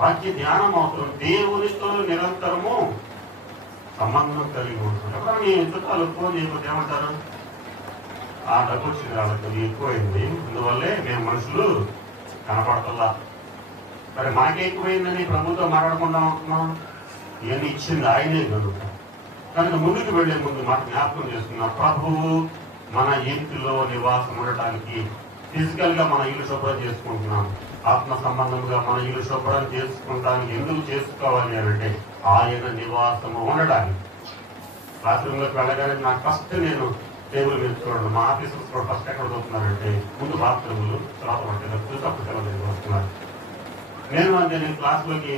వాక్య ధ్యానం అవసరం. దేవునితో నిరంతరము సంబంధం కలిగి ఉంటుంది. ఎప్పుడైనా మీ చుట్టాలు ఫోన్ చేయకపోతే ఏమంటారు? ఆ డబ్బు వచ్చింది వాళ్ళకి ఎక్కువైంది, అందువల్లే మేము మనుషులు కనపడతల్లా. మరి మాకే ఎక్కువైందని ప్రభుత్వం మాట్లాడకుండా ఉంటున్నాం. ఇవన్నీ ఇచ్చింది ఆయనే కనుక ముందుకు వెళ్లే ముందు మాట జ్ఞాపకం చేస్తున్నాం. ప్రభువు మన ఇంటిలో నివాసం ఉండటానికి ఫిజికల్ గా మన ఇల్లు శుభ్రం చేసుకుంటున్నాం. ఆత్మ సంబంధంగా మన ఇల్లు శుభ్రం చేసుకుంటానికి ఎందుకు చేసుకోవాలి అని అంటే ఆయన నివాసము ఉండడానికి. బాత్రూమ్ లోకి వెళ్ళగానే నాకు ఫస్ట్ నేను టేబుల్ మీద చూడండి. మా ఆఫీసర్స్ కూడా ఫస్ట్ ఎక్కడ చూస్తున్నారంటే ముందు బాత్రూములు, తర్వాత వంటలు చూసి అప్పుడు సెలవు వస్తున్నారు. నేను అంటే నేను క్లాస్లోకి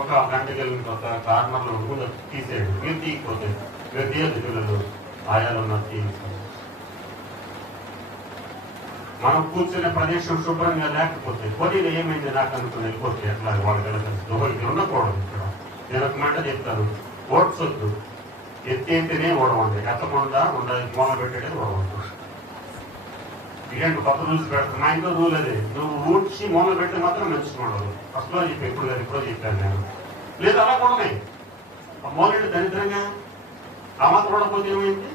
ఒక గంటకి వెళ్ళిన ఒక కార్నర్లో ముందు తీసేయండి, మీరు తీయకపోతే మీరు తీయద్దు, పిల్లలు ఆయాలు ఉన్నారు తీయించాలి. మనం కూర్చునే ప్రదేశం శుభ్రంగా లేకపోతే కొద్దిగా ఏమైంది నాకు అనుకుని వెళ్ళిపోతే ఎట్లా వాళ్ళకి వెళ్ళి ఉండకూడదు. ఇక్కడ నేను ఒక మాట చెప్తాను, ఓడ్చొద్దు, ఎత్తేనే ఓడవండి, ఎత్తకుండా ఉండాలి, మూల పెట్టేది ఓడవద్దు. ఇలాంటి కొత్త రూల్స్ పెడతాను. మా ఇంట్లో రూల్ అదే, నువ్వు ఊడ్చి మూల పెట్టి మాత్రం మంచిగా ఉండదు. ఫస్ట్లో చెప్పి ఎప్పుడు కాదు ఎప్పుడో చెప్పాను నేను. లేదు అలా కూడా ఉన్నాయి. ఆ మూలటి దరిద్రంగా ఆ మాత్రం ఉండకపోతే ఏమైంది?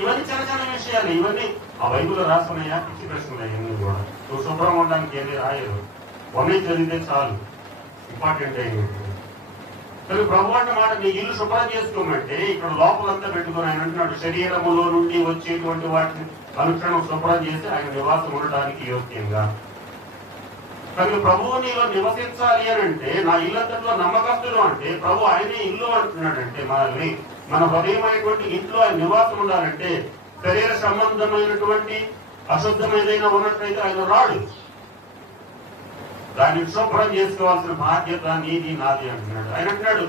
ఇవన్నీ చిన్న చిన్న విషయాలు. ఇవన్నీ ఆ బైబుల్లో రాసుకున్నాయా? పిచ్చి ప్రశ్నలు ఇవన్నీ కూడా. నువ్వు శుభ్రం ఉండడానికి ఏది రాయరు, ఒకే చదివితే చాలు. ఇంపార్టెంట్ అయింది. కానీ ప్రభు అన్న మాట నీ ఇల్లు శుభ్రం చేసుకోమంటే ఇక్కడ లోపలంతా పెట్టుకుని ఆయన అంటున్నాడు, శరీరములో నుండి వచ్చేటువంటి వాటిని అనుక్షణం శుభ్రం చేసి ఆయన నివాసం ఉండడానికి యోగ్యంగా. కానీ ప్రభువు నీలో నివసించాలి అని అంటే నా ఇల్లంతట్లో నమ్మకస్తులు అంటే ప్రభు ఆయనే ఇల్లు అంటున్నాడంటే మనల్ని మన హృదయమైనటువంటి ఇంట్లో ఆయన నివాసం ఉండాలంటే శరీర సంబంధమైనటువంటి అశుద్ధమైనదైనా ఉన్నట్లయితే ఆయన రాడు. దాన్ని శుభ్రం చేసుకోవాల్సిన బాధ్యత నీది నాది అంటున్నాడు. ఆయన అంటున్నాడు,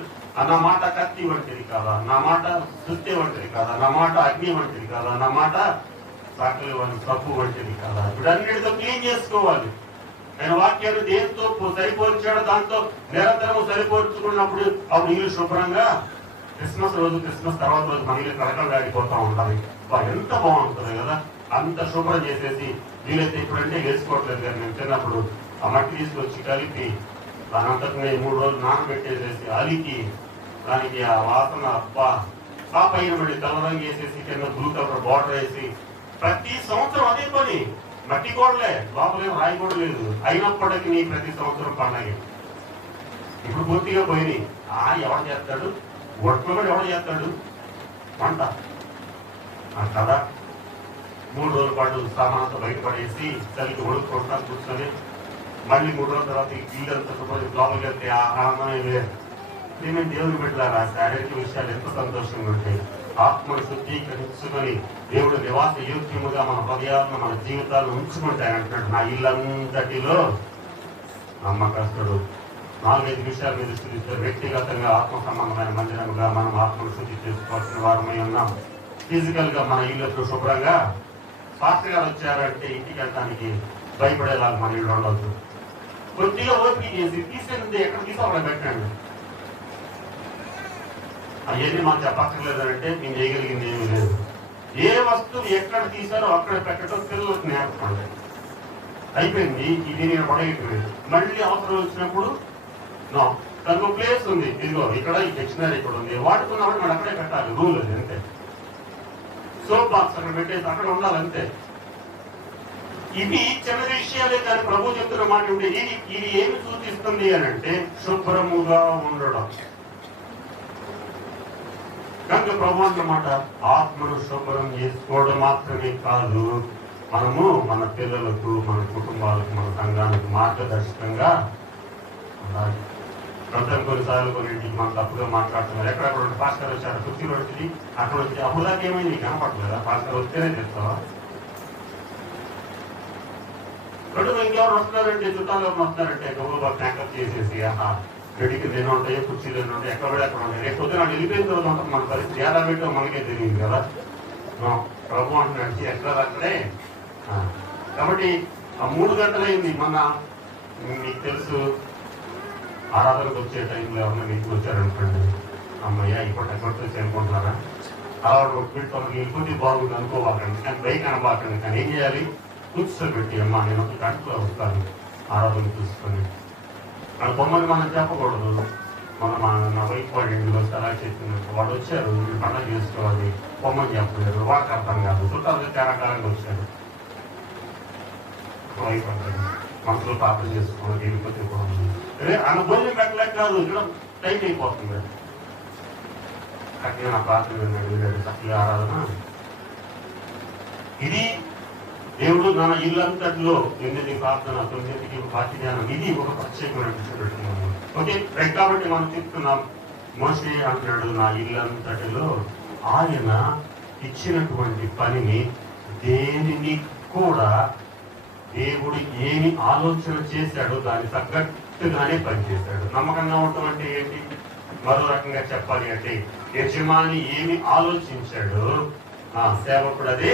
నా మాట కత్తి వంటిది కాదా, నా మాట సుత్తి వంటిది కాదా, నా మాట అగ్ని వంటిది కాదా, నా మాట సాకలి తప్పు వంటిది కాదా. వీటన్నిటితో క్లీన్ చేసుకోవాలి. ఆయన వాక్యాన్ని దేంతో సరిపోల్చాడో దాంతో నిరంతరము సరిపోల్చుకున్నప్పుడు అప్పుడు ఇల్లు శుభ్రంగా క్రిస్మస్ రోజు, క్రిస్మస్ తర్వాత రోజు మన ఇల్లు కడకలాడిపోతూ ఉంటాయి. ఎంత బాగుంటుంది కదా. అంత శుభ్రం చేసేసి వీలైతే ఇప్పుడంటే వేసుకోవట్లేదు కానీ మేము చిన్నప్పుడు ఆ మట్టి తీసుకొచ్చి కలిపి దానంతకు 3 రోజులు నానబెట్టేసేసి అలికి దానికి ఆ వాసన అబ్బా, ఆ పైన మళ్ళీ తెల్లరంగు వేసేసి కింద బ్లూ కలర్ బార్డర్ వేసి ప్రతి సంవత్సరం అదే పని. మట్టి గోడలే, లోపలేం రాయి కూడా లేదు. అయినప్పటికీ ప్రతి సంవత్సరం పండగ. ఇప్పుడు పూర్తిగా పోయినాయి. ఎవరు చేస్తాడు? ఒట్లు కూడా ఎవరు చేస్తాడు? వంట కదా. 3 రోజుల పాటు సామానంతో బయటపడేసి చలికి ఒడుకుంటా కూర్చొని మళ్ళీ 3 రోజుల తర్వాత ఇల్లంతా లోపలికి వెళ్తే ఆ ఆనందమే లేదు. మేము దేవుని పెట్టారు. ఆ శారీరక విషయాలు ఎంత సంతోషంగా ఉంటాయి. ఆత్మను శుద్ధీకరించుకొని దేవుడు నివాస యోగ్యముగా మన హృదయాలను మన జీవితాలను ఉంచుకుంటాయంటున్నాడు. నా ఇల్లంతటిలో నమ్మకస్తుడు. 4-5 విషయాల మీద దృష్టి వ్యక్తిగతంగా ఆత్మ సంబంధమైన మందిరముగా మనం ఆత్మను శుద్ధి చేసుకోవాల్సిన వారమై ఉన్నాం. ఫిజికల్ గా మన ఇల్లు శుభ్రంగా. పాస్టర్ గారు వచ్చారంటే ఇంటికి వెళ్ళడానికి భయపడేలాగా మన ఇల్లు ఉండొద్దు. కొద్దిగా ఓపిక చేసి తీసేది ఎక్కడ తీసుకోవాలి పెట్టండి. అవన్నీ మనం చెప్పక్కర్లేదంటే మేము చేయగలిగింది ఏమీ లేదు. ఏ వస్తువు ఎక్కడ తీసారో అక్కడ పెట్టడం పిల్లలకు నేర్పండి. అయిపోయింది. ఇది నేను పడగట్లేదు. మళ్ళీ అవసరం వచ్చినప్పుడు తనకు ప్లేస్ ఉంది, ఇదిగో ఇక్కడ ఈ డిక్షనరీ ఇక్కడ ఉంది, వాడుకున్నప్పుడు మనం అక్కడే పెట్టాలి. రూల్ అది అంతే. సోప్ బాక్స్ అక్కడ పెట్టేసి అక్కడ ఉండాలంతే. ఇవి చిన్న విషయాలే. కానీ ప్రభు చెప్తున్న మాట ఉంటే ఇది ఏమి సూచిస్తుంది అని అంటే శుభ్రముగా ఉండడం. కనుక ప్రభు అన్నమాట ఆత్మను శుభ్రం చేసుకోవడం మాత్రమే కాదు, మనము మన పిల్లలకు, మన కుటుంబాలకు, మన సంఘానికి మార్గదర్శకంగా ఉండాలి. కొన్నిసార్లు కొన్నింటికి మనం తప్పుగా మాట్లాడుతున్నారు. ఎక్కడెక్కడ పాస్టర్ వచ్చారు, కుర్చీలో వచ్చి అక్కడ వచ్చి అప్పుడు దాకా ఏమైంది కనపడలేదా? పాస్టర్ వస్తేనే చెప్తావా? ఇంకెవరు వస్తున్నారంటే చుట్టాలు ఎవరు వస్తున్నారంటే గొప్ప ప్యాకప్ చేసేసి గడికి ఎన్నో ఉంటాయో, కుర్చీలు ఎన్నో ఉంటాయి, ఎక్కడ ఎక్కడ ఉంటాయి. రేపు పొద్దున వెళ్ళిపోయిన తర్వాత మన పరిస్థితి ఎలా పెట్టో మనకే తెలియదు కదా. ప్రభు అంటున్నాడు ఎక్కడ అక్కడే. కాబట్టి ఆ 3 గంటలైంది. మొన్న మీకు తెలుసు ఆరాధనకు వచ్చే టైంలో ఎవరైనా మీకు వచ్చారనుకోండి, అమ్మయ్య ఇప్పుడు ఎక్కడితో చేరుకుంటున్నారా, అలా వీటికి వెళ్ళిపోతే బాగుంది అనుకోవాలండి. కానీ బైక్ అనబాకండి. కానీ ఏం చేయాలి? కూర్చోబెట్టి అమ్మా నేను ఒక గంటలో వస్తాను ఆరాధన చూసుకొని వాళ్ళ బొమ్మని మనం చెప్పకూడదు. నా వైఫ్ వాళ్ళ ఇంటికి వస్తే అలా చెప్పినట్టు వాళ్ళు వచ్చారు, మీరు పండుగ చేసుకోవాలి, బొమ్మని చెప్పలేరు, వాళ్ళకి అర్థం కాదు. చుట్టాలు తేడాకాలంగా వచ్చారు. వైఫ్ అంటారు మనసులో పాపం చేసుకోవాలి, వెళ్ళిపోతే అదే అన్న భోజనం పెట్టలేక కాదు, ఇక్కడ టైట్ అయిపోతుంది. చక్కగా నా ప్రార్థన విన్నాడు, చక్కగా ఆరాధన. ఇది దేవుడు నా ఇల్లంతటిలో 8 ప్రార్థన, 9కి వాక్య ధ్యానం, ఇది ఒక ప్రత్యేకమైన విషయం. Okay right. కాబట్టి మనం చెప్తున్నాం, మోషే అంటున్నాడు నా ఇల్లంతటిలో ఆయన ఇచ్చినటువంటి పనిని దేనిని కూడా దేవుడు ఏమి ఆలోచన చేశాడో దాన్ని తగ్గట్టుగానే పనిచేశాడు. నమ్మకంగా ఉండటం అంటే ఏంటి? మరో రకంగా చెప్పాలి అంటే యజమాని ఏమి ఆలోచించాడో సేవకుడు అదే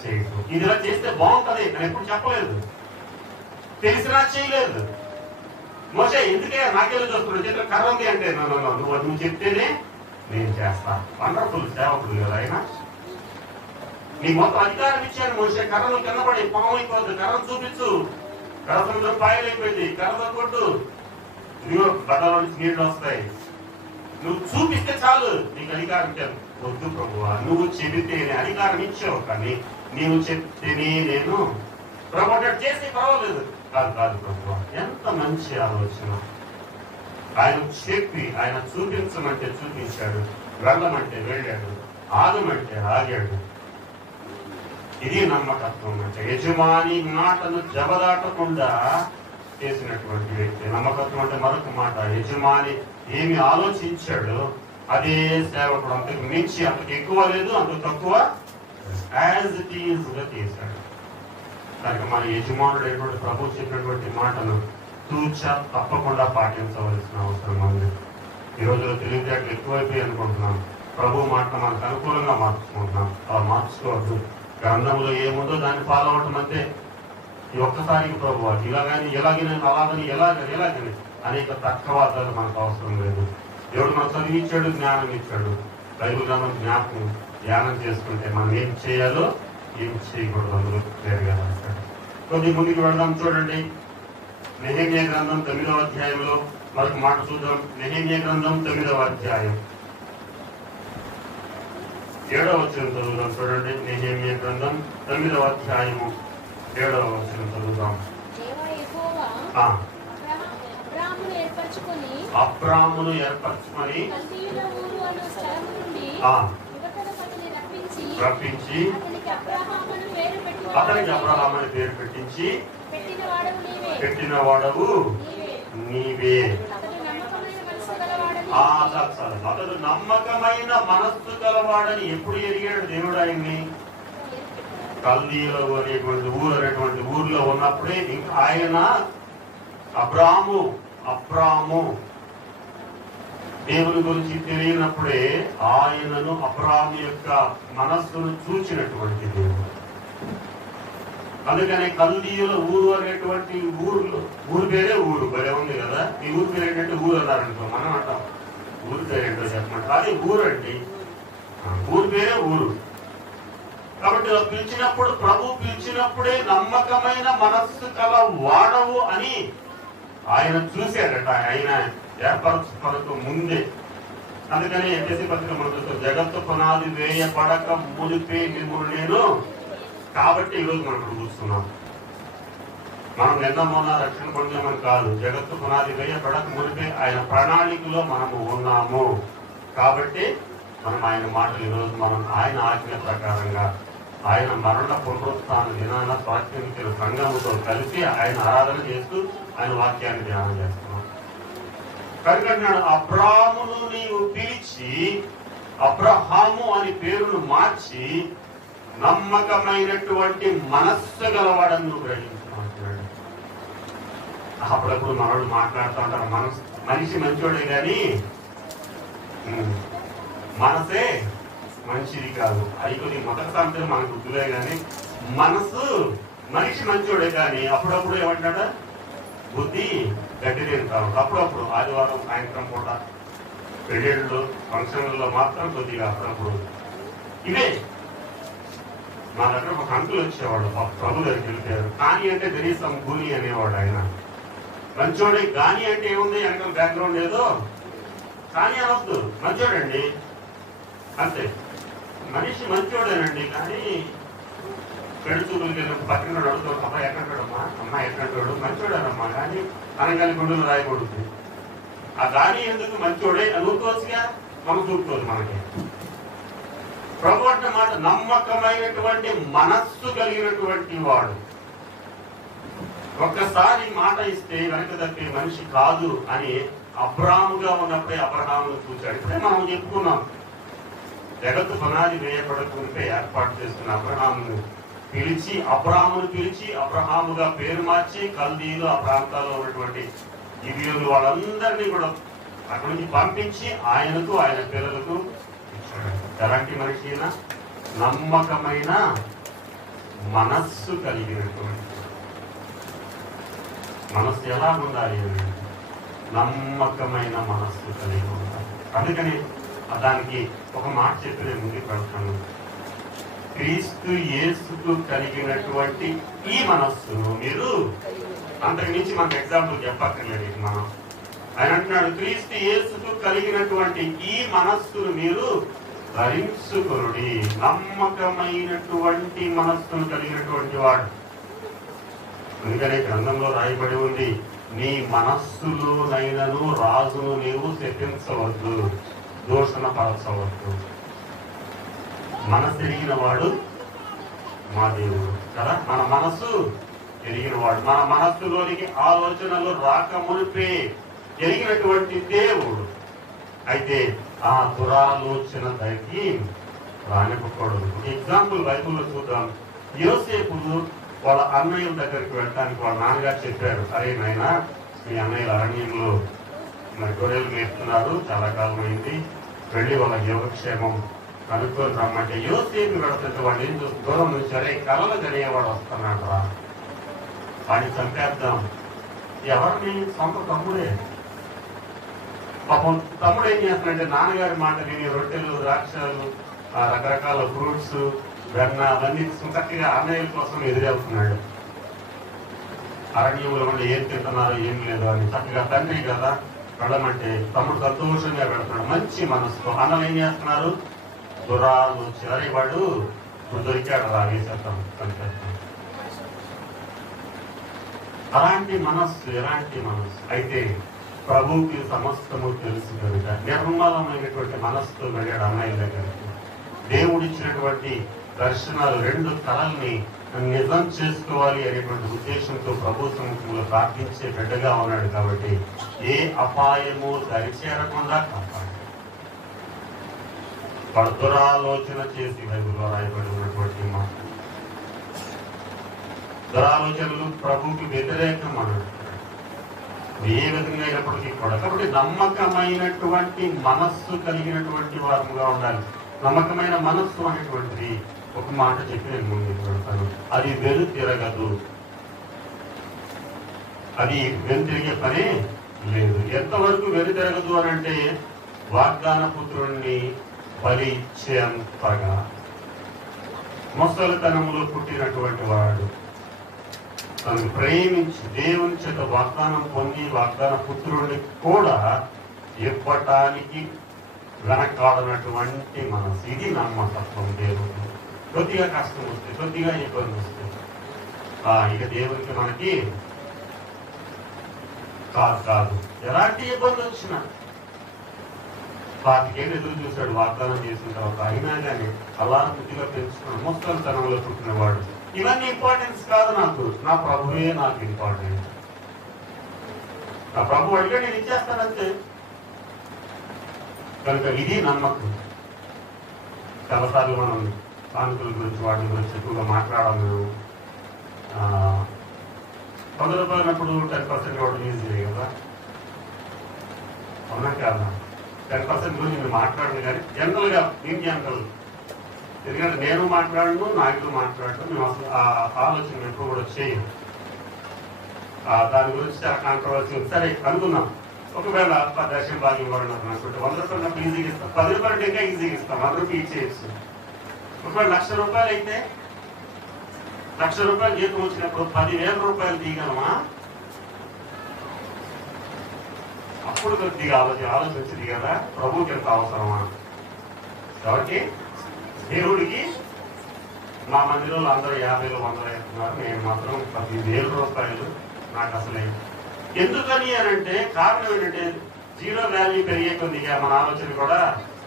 చేయదు. ఇది ఇలా చేస్తే బాగుంటది నేను ఎప్పుడు చెప్పలేదు, తెలిసినా చేయలేదు. మోషే ఎందుకే నాకెళ్ళి చూస్తున్నాడు, చేతిలో కర్ర ఉంది అంటే నువ్వు చెప్తేనే నేను చేస్తా. వండర్ఫుల్ సేవకుడు కదా ఆయన. నీకు మొత్తం అధికారం ఇచ్చాను మోషే, కర్రను కింద పడి పాము అయిపోద్ది, కర్రను చూపించు, కర్ర సముద్రం పాయలైపోయింది, కర్రతో కొట్టు, ఇదిగో బట్టల నుంచి నీళ్లు వస్తాయి, నువ్వు చూపిస్తే చాలు నీకు అధికారం ఇచ్చాను. వద్దు ప్రభువా, నువ్వు చెబితేనే అధికారం ఇచ్చావు, కానీ నీవు చెప్తేనే నేను ప్రమోటెడ్ చేసి పర్వాలేదు. కాదు కాదు ప్రభువా, ఎంత మంచి ఆలోచన. ఆయన చెప్పి ఆయన చూపించమంటే చూపించాడు, వెళ్ళమంటే వెళ్ళాడు, ఆగమంటే ఆగాడు. ఇది నమ్మకత్వం అంటే. యజమాని మాటను జబదాటకుండా చేసినటువంటి వ్యక్తి నమ్మకత్వం అంటే. మరొక మాట, యజమాని ఏమి ఆలోచించాడో అదే సేవకుడు అంతకు మించి, అంతకు ఎక్కువ లేదు, అంత తక్కువ, యాజ్ ఇట్ ఈజ్ గా చేశాడు. కనుక మన యజమానుడైనటువంటి ప్రభు చెప్పినటువంటి మాటను తూచా తప్పకుండా పాటించవలసిన అవసరం ఉంది. ఈ రోజులో తెలివితేటలు ఎక్కువైపోయి అనుకుంటున్నాం, ప్రభు మాట మనకు అనుకూలంగా మార్చుకుంటున్నాం. అలా మార్చుకోవద్దు. గ్రంథంలో ఏముందో దాన్ని ఫాలో అవటం అంతే. ఈ ఒక్కసారికి ప్రభు ఇలాగని ఎలాగని అలాగని ఎలాగని అనేక తర్కవాదాలు మనకు అవసరం లేదు. దేవుడు మనకు చదివించాడు, జ్ఞానం ఇచ్చాడు. బైబిల్ గ్రంథం ధ్యానం చేసుకుంటే మనం ఏం చేయాలో ఏం చేయకూడదు అందులో క్లియర్గా రాశాడు. కొద్ది ముందుకు వెళ్దాం. చూడండి, నెహెమ్యా గ్రంథం 9వ అధ్యాయంలో మరొక మాట చూద్దాం. నెహెమ్యా గ్రంథం 9వ అధ్యాయం 7వ వచనం చదువుదాం. చూడండి, నెహెమ్యా గ్రంథం 9వ అధ్యాయము 7వ వచనం చదువుదాం. అబ్రామును ఏర్పరచుకొని రప్పించి అతనికి అబ్రహాము అని పేరు పెట్టించి పెట్టిన వాడవు నీవే. అతడు నమ్మకమైన మనస్సు గలవాడని ఎప్పుడు ఎరిగాడు దేవుడు ఆయన్ని? కల్దీలో అనేటువంటి ఊర్లో ఉన్నప్పుడే ఇంకా ఆయన అబ్రాము దేవుని గురించి తెలియనప్పుడే ఆయనను అబ్రాము యొక్క మనస్సును చూచినటువంటి దేవుడు. అందుకనే కల్దీయుల ఊరు అనేటువంటి ఊరు పేరే ఊరు భలే ఉంది కదా. ఈ ఊరు పేరు ఏంటంటే ఊరు అన్నారనుకో, మనం అంటాం ఊరు పేరు ఏంటో చెప్పమంట, అది ఊరు అండి. ఊరు పేరే ఊరు. కాబట్టి పిలిచినప్పుడు ప్రభు పిలిచినప్పుడే నమ్మకమైన మనస్సు కల వాడవు అని ఆయన చూశాడట, ఆయన ఏర్పరచుకొనకు ముందే. అందుకని ఎఫెసీ పత్రిక మనకు జగత్తు పునాది వేయబడక మునిపే మిమ్మును నేను. కాబట్టి ఈరోజు మనం ఇక్కడ చూస్తున్నాం. మనం నిన్న మొన్న రక్షణ పొందామని కాదు, జగత్తు పునాది వేయబడక మునిపే ఆయన ప్రణాళికలో మనము ఉన్నాము. కాబట్టి మనం ఆయన మాటలు ఈరోజు మనం ఆయన ఆజ్ఞ ప్రకారంగా ఆయన మరణ పునరుత్థాన దినాన స్వాతంత్ర సంఘముతో కలిసి ఆయన ఆరాధన చేస్తూ ఆయన వాక్యాన్ని ధ్యానం చేస్తున్నాం. కనుక అబ్రామును నీవు పిలిచి అబ్రహాము అని పేరును మార్చి నమ్మకమైనటువంటి మనస్సు గలవాడని నువ్వు గ్రహించుకుంటున్నాడు. అప్పుడప్పుడు మనోడు మాట్లాడుతూ ఉంటారు, మనిషి మంచోడే కానీ మనసే మనిషిది కాదు. అది కొద్ది మొదటి సంవత్సరం మనకు గుర్తులే కానీ మనసు మనిషి మంచోడే కానీ అప్పుడప్పుడు ఏమంటాడా బుద్ధి గట్టి తింటారు. అప్పుడప్పుడు ఆదివారం సాయంత్రం పూట పెళ్ళిళ్ళు ఫంక్షన్లలో మాత్రం కొద్దిగా అప్పుడప్పుడు ఇవే. మా దగ్గర ఒక అంకులు వచ్చేవాడు, ప్రభు దగ్గరికి వెళ్ళిపోయారు. కానీ అంటే కనీసం కూలి అనేవాడు ఆయన. మంచోడే గాని అంటే ఏముంది, వెనకాల బ్యాక్గ్రౌండ్ ఏదో కానీ అనొద్దు, మంచోడండి అంతే. మనిషి మంచోడేనండి, కానీ పెళ్లి చూపులకి వెళ్ళినప్పుడు పక్కన అడుగుతాడు, అబ్బాయి ఎక్కడంటాడమ్మా, అమ్మాయి ఎక్కడంటాడు, మంచోడేనమ్మా, కానీ అనగాలి గుండెలు రాయకూడదు. ఆ గాని ఎందుకు, మంచోడే అనుకోవచ్చుగా, మనం చూపుకోవచ్చు. మనకి ప్రభు అంటే మాట నమ్మకమైనటువంటి మనస్సు కలిగినటువంటి వాడు. ఒక్కసారి మాట ఇస్తే వెనక తప్పే మనిషి కాదు అని అబ్రాహాముగా ఉన్నప్పుడే అబ్రహామును చూశాడు. ఇప్పుడే మనం చెప్పుకున్నాం, జగత్తు పునాది వేయబడకుంటే ఏర్పాటు చేస్తున్న అబ్రహామును పిలిచి అబ్రహాముగా పేరు మార్చి కల్దీలు ఆ ప్రాంతాల్లో ఉన్నటువంటి గిబియోను వాళ్ళందరినీ కూడా అక్కడి నుంచి పంపించి ఆయనకు ఆయన పిల్లలకు ఇచ్చాడు. ఎలాంటి మనిషి అయినా నమ్మకమైన మనస్సు కలిగినటువంటి మనస్సు ఎలా ఉండాలి, నమ్మకమైన మనస్సు కలిగి ఉండాలి. అందుకని దానికి ఒక మాట చెప్పి నేను ముందుకు పెడతాను. క్రీస్తు యేసుకు కలిగినటువంటి ఈ మనస్సును మీరు, అంతకు మించి మనకు ఎగ్జాంపుల్ చెప్పక్కర్లేదు. మనం ఆయన అంటున్నాడు, క్రీస్తు యేసుకు కలిగినటువంటి ఈ మనస్సును మీరు ధరించుకొనుడి. నమ్మకమైనటువంటి మనస్సును కలిగినటువంటి వాడు. అందుకనే గ్రంథంలో రాయబడి ఉంది, నీ మనస్సులోనైనను రాజును నీవు శపించవద్దు, దూషణ పరచవద్దు. మనసు ఎరిగిన వాడు మా దేవుడు కదా. మన మనస్సు ఎరిగిన వాడు, మన మనస్సులోనికి ఆలోచనలు రాకమునిపే ఎరిగినటువంటి దేవుడు. అయితే ఆ దురాలోచన దగ్గరికి రానివ్వకూడదు. ఎగ్జాంపుల్ బైబుల్లో చూద్దాం. యోసేపు వాళ్ళ అన్నయ్యల దగ్గరికి వెళ్ళడానికి వాళ్ళ నాన్నగారు చెప్పారు, అరే నాయనా, మీ అన్నయ్యల అరణ్యంలో మరి గొర్రెలు మేపుతున్నారు, చాలా కాలం అయింది, వెళ్ళి వాళ్ళ యోగక్షేమం కనుక్కొని రమ్మంటే యోసేపు వెళుతుంటే వాళ్ళు ఏం చూసి దూరం నుంచి, అరే కలలు జరిగేవాడు వస్తున్నాడు రా, వాడిని చంపేద్దాం. ఎవరిని? సొంత తమ్ముడే. పాపం తమ్ముడు ఏం చేస్తున్నాడంటే నాన్నగారి మాట విని రొట్టెలు, ద్రాక్షలు, రకరకాల ఫ్రూట్స్, వెన్న అవన్నీ చక్కగా అన్నయ్యల కోసం ఎదురెళ్తున్నాడు. అరణ్యంలో మళ్ళీ ఏం తింటున్నారో ఏం లేదు అని చక్కగా తండ్రి కదా వెళ్ళమంటే తమ్ముడు సంతోషంగా పెడుతున్నాడు, మంచి మనసుతో. అన్నలు ఏం చేస్తున్నారు? దురాలోచన, అరే వాడు ఇప్పుడు దొరికాడు రా వేసేస్తాం కనిపిస్తాం. అలాంటి మనస్సు, ఎలాంటి మనస్సు అయితే ప్రభువుకి సమస్తము తెలుసు కనుక నిర్మలమైనటువంటి మనస్సుతో వెళ్ళాడు అన్నయ్య దగ్గరికి. దేవుడిచ్చినటువంటి దర్శనాలు, 2 కళల్ని నిజం చేసుకోవాలి అనేటువంటి ఉద్దేశంతో ప్రభు సముఖంలో ప్రార్థించే బిడ్డగా ఉన్నాడు. కాబట్టి ఏ అపాయము దరిచేరకుండా కాపాడు. వాడు దురాలోచన చేసి బైబిల్లో రాయబడి ఉన్నటువంటి మాట, దురాలోచనలు ప్రభువుకి వ్యతిరేకం అన్నాడు ఏ విధంగా అయినప్పటికీ కూడా. కాబట్టి నమ్మకమైనటువంటి మనస్సు కలిగినటువంటి వారముగా ఉండాలి. నమ్మకమైన మనస్సు అనేటువంటిది ఒక మాట చెప్పి నేను ముందుకు పెడతాను. అది వెలు తిరగదు, అది వెలు తిరిగే పనే లేదు. ఎంతవరకు వెలు తిరగదు అని అంటే వాగ్దాన పుత్రుణ్ణి బలి ఇచ్చేంతగా. ముసలితనంలో పుట్టినటువంటి వాడు తనను ప్రేమించి దేవుని చేత వాగ్దానం పొంది వాగ్దాన పుత్రుడిని కూడా ఇవ్వటానికి వెనకాడనటువంటి మనసు, ఇది నమ్మకత్వం. దేవుడు కొద్దిగా కష్టం వస్తే, కొద్దిగా ఇబ్బంది వస్తే ఇక దేవునికి మనకి కాదు. ఎలాంటి ఇబ్బంది వచ్చినా 25 ఏళ్ళు ఎదురు చూశాడు వాగ్దానం చేసిన తర్వాత. అయినా కానీ అలా బుద్ధిగా పెంచుకున్నాడు. ముసలితనంలో పుట్టినవాడు. ఇవన్నీ ఇంపార్టెన్స్ కాదు నాకు, నా ప్రభువే నాకు ఇంపార్టెంట్. నా ప్రభు అడిగా నేను ఇచ్చేస్తానంతే. కనుక ఇది నమ్మకం. చాలాసార్లు మనం కానుకల గురించి వాటి గురించి ఎక్కువగా మాట్లాడాలి. మేము ₹100 10% కూడా ఈజీ కదా, అవునా కాదా? 10% గురించి నేను మాట్లాడను, కానీ జనరల్గా జనరల్, ఎందుకంటే నేను మాట్లాడను, నాయకులు మాట్లాడటం మేము అసలు ఆ ఆలోచన ఎప్పుడు కూడా చేయను. దాని గురించి చాలా కాంట్రవర్సీ ఉంది. సరే అనుకున్నాం, ఒకవేళ దర్శనం బాగా ఇవ్వాలని అనుకుంటే ₹100 ఈజీగా ఇస్తాం, ₹10 ఇంకా ఈజీగా ఇస్తాం, ₹100 ఇచ్చేయచ్చు. ఒకవేళ ₹1,00,000 అయితే ₹1,00,000 జీతం వచ్చినప్పుడు ₹10,000 తీయగలమా? అప్పుడు కొద్దిగా ఆలోచించింది కదా, ప్రభుకి ఎంత అవసరమా కాబట్టి దేవుడికి మా మందిరంలో అందరూ 50,000 100,000 వేస్తున్నారు, నేను మాత్రం 10,000 రూపాయలు నాకు అసలే. ఎందుకని అని అంటే కారణం ఏంటంటే జీరో వాల్యూ పెరిగే కొద్దిగా మన ఆలోచన కూడా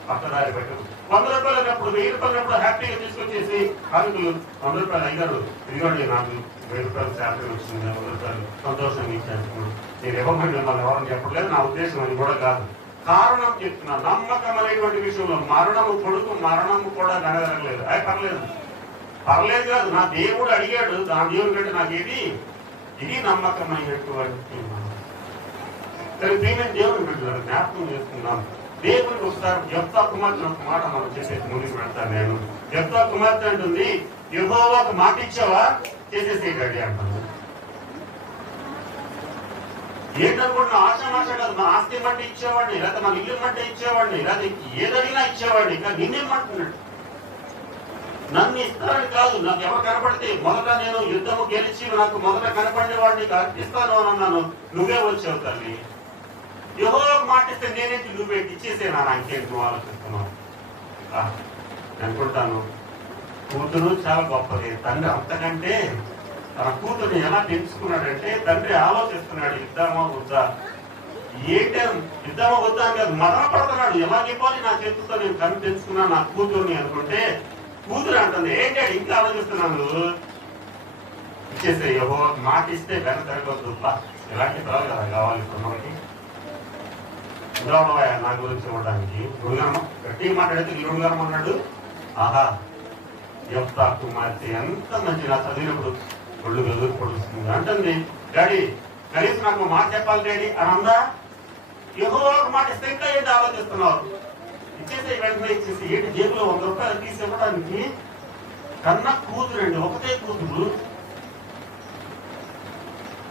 పక్కదారి పెట్టదు. 100 రూపాయలు అన్నప్పుడు 1000 రూపాయలు అన్నప్పుడు హ్యాపీగా తీసుకొచ్చేసి అంకులు 100 రూపాయలు అయ్యారు, ఇదిగోండి నాకు 1000 రూపాయలు శాలరీ వచ్చింది, 100 రూపాయలు సంతోషంగా ఇచ్చేస్తున్నాను, నేను ఇవ్వమండి మిమ్మల్ని ఎవరని చెప్పలేదు, నా ఉద్దేశం అది కూడా కాదు. కారణం చెప్తున్నా, నమ్మకం అనేటువంటి విషయంలో మరణము కొడుకు మరణము కూడా కనగలగలేదు. అది పర్లేదు కాదు, నా దేవుడు అడిగాడు, నా దేవుడు కంటే నాకు ఇది నమ్మకమైనటువంటి కానీ ప్రియమైన దేవుని బిడ్డలు జ్ఞాపకం చేసుకున్నాం. దేవుడికి ఒకసారి యెఫ్తా కుమార్తె ఒక మాట మనం చేసేసి ముందుకు పెడతాను. నేను యెఫ్తా కుమార్తె అంటుంది, యెహోవాకు మాట ఇచ్చావా చేసేసి డాడీ అంటాను. ఏంటనుకుంటున్నా, ఆశామాష కాదు, మన ఆస్తి మంటే ఇచ్చేవాడిని, లేకపోతే మన ఇల్లు మంటే ఇచ్చేవాడిని, లేకపోతే ఏదైనా ఇచ్చేవాడిని, కానీ నిన్నేమంటున్నాడు, నన్ను ఇస్తారని కాదు, నాకు ఎవరు కనపడితే మొదట నేను యుద్ధము గెలిచి నాకు మొదట కనపడిన వాడిని ఇస్తాను అని అన్నాను, నువ్వే వచ్చావు తల్లి. యెహోవాకు మాట ఇస్తే నేనేంటి నువ్వేంటి ఇచ్చేసేనా, నాకేంటి నువ్వు ఆలోచిస్తున్నావు అనుకుంటాను. కూతురు చాలా గొప్పది, తండ్రి అంతకంటే తన కూతురుని ఎలా పెంచుకున్నాడంటే తండ్రి ఆలోచిస్తున్నాడు, ఇద్దామా వద్దా, ఏంటి ఇద్దామా వద్దా అని కాదు, మరణ పడుతున్నాడు, ఎలాగివ్వాలి నా చేతులతో నేను కన్ను తెచ్చుకున్నా నా కూతురుని అనుకుంటే కూతురు అంటుంది, ఏంటి ఇంకా ఆలోచిస్తున్నాను, ఇచ్చేసే యెహోవాకు మాట ఇస్తే వెనక తిరగొద్దు. ఇలాంటి పిల్లలు కదా కావాలి మనకి. నా గురించి చూడడానికి గురుగారం గట్టిగా మాట్లాడితే గురుగారం అన్నాడు, ఆహా యెఫ్తా కుమార్తె ఎంత మంచి, నా చదివినప్పుడు ఒళ్ళు వెలుగు పొడుస్తుంది అంటుంది. డాడీ కనీసం నాకు మాట చెప్పాలి డాడీ అని అందా. యెహోవాకు మాట ఇస్తే ఇంకా ఏంటి ఆలోచిస్తున్నారు, ఇచ్చేసే వెంటనే ఇచ్చేసి ఏంటి జేబులో 100 రూపాయలు తీసి ఇవ్వడానికి. కన్నా కూతురు అండి, ఒకటే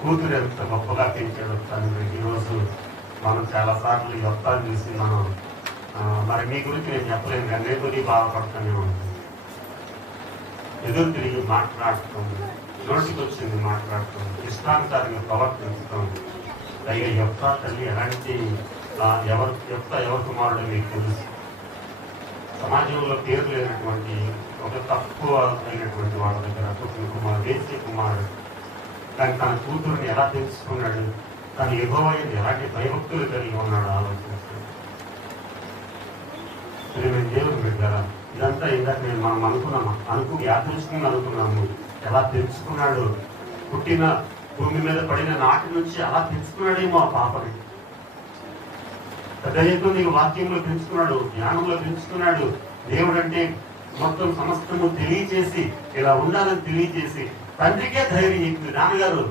కూతురు ఎంత గొప్పగా పెంచాడు తండ్రి. ఈరోజు మనం చాలా సార్లు యెఫ్తాను చూసి మనం మరి మీ గురించి నేను చెప్పలేను కానీ నేను బాధపడుతూనే ఉంటుంది. ఎదురు తిరిగి మాట్లాడుతుంది, నోటికి వచ్చింది మాట్లాడుతుంది, ఇష్టానుసారంగా ప్రవర్తిస్తుంది. పైగా యెఫ్తా తల్లి ఎలాంటి ఎవరు కుమారుడు మీకు తెలుసు. సమాజంలో పేరు లేనటువంటి ఒక తక్కువ అయినటువంటి వాళ్ళ దగ్గర పుట్టిన కుమారుడు, వేసి కుమారుడు. కానీ తన కూతురుని ఎలా తెలుసుకున్నాడు, తను యెహోవాని ఎలాంటి భయభక్తులు కలిగి ఉన్నాడు ఆలోచిస్తాడు. దేవుని బిడ్డరా, ఇదంతా ఇందాక మనం అనుకున్నాము యాదృష్టంగా అనుకున్నాము. ఎలా తెలుసుకున్నాడు, పుట్టిన భూమి మీద పడిన నాటి నుంచి అలా తెలుసుకున్నాడేమో ఆ పాపని. పెద్ద నీకు వాక్యంలో పెంచుకున్నాడు, జ్ఞానంలో పెంచుకున్నాడు. దేవుడు అంటే మొత్తం సమస్తము తెలియచేసి ఇలా ఉండాలని తెలియచేసి తండ్రికే ధైర్యం చెప్పింది. నాన్నగారు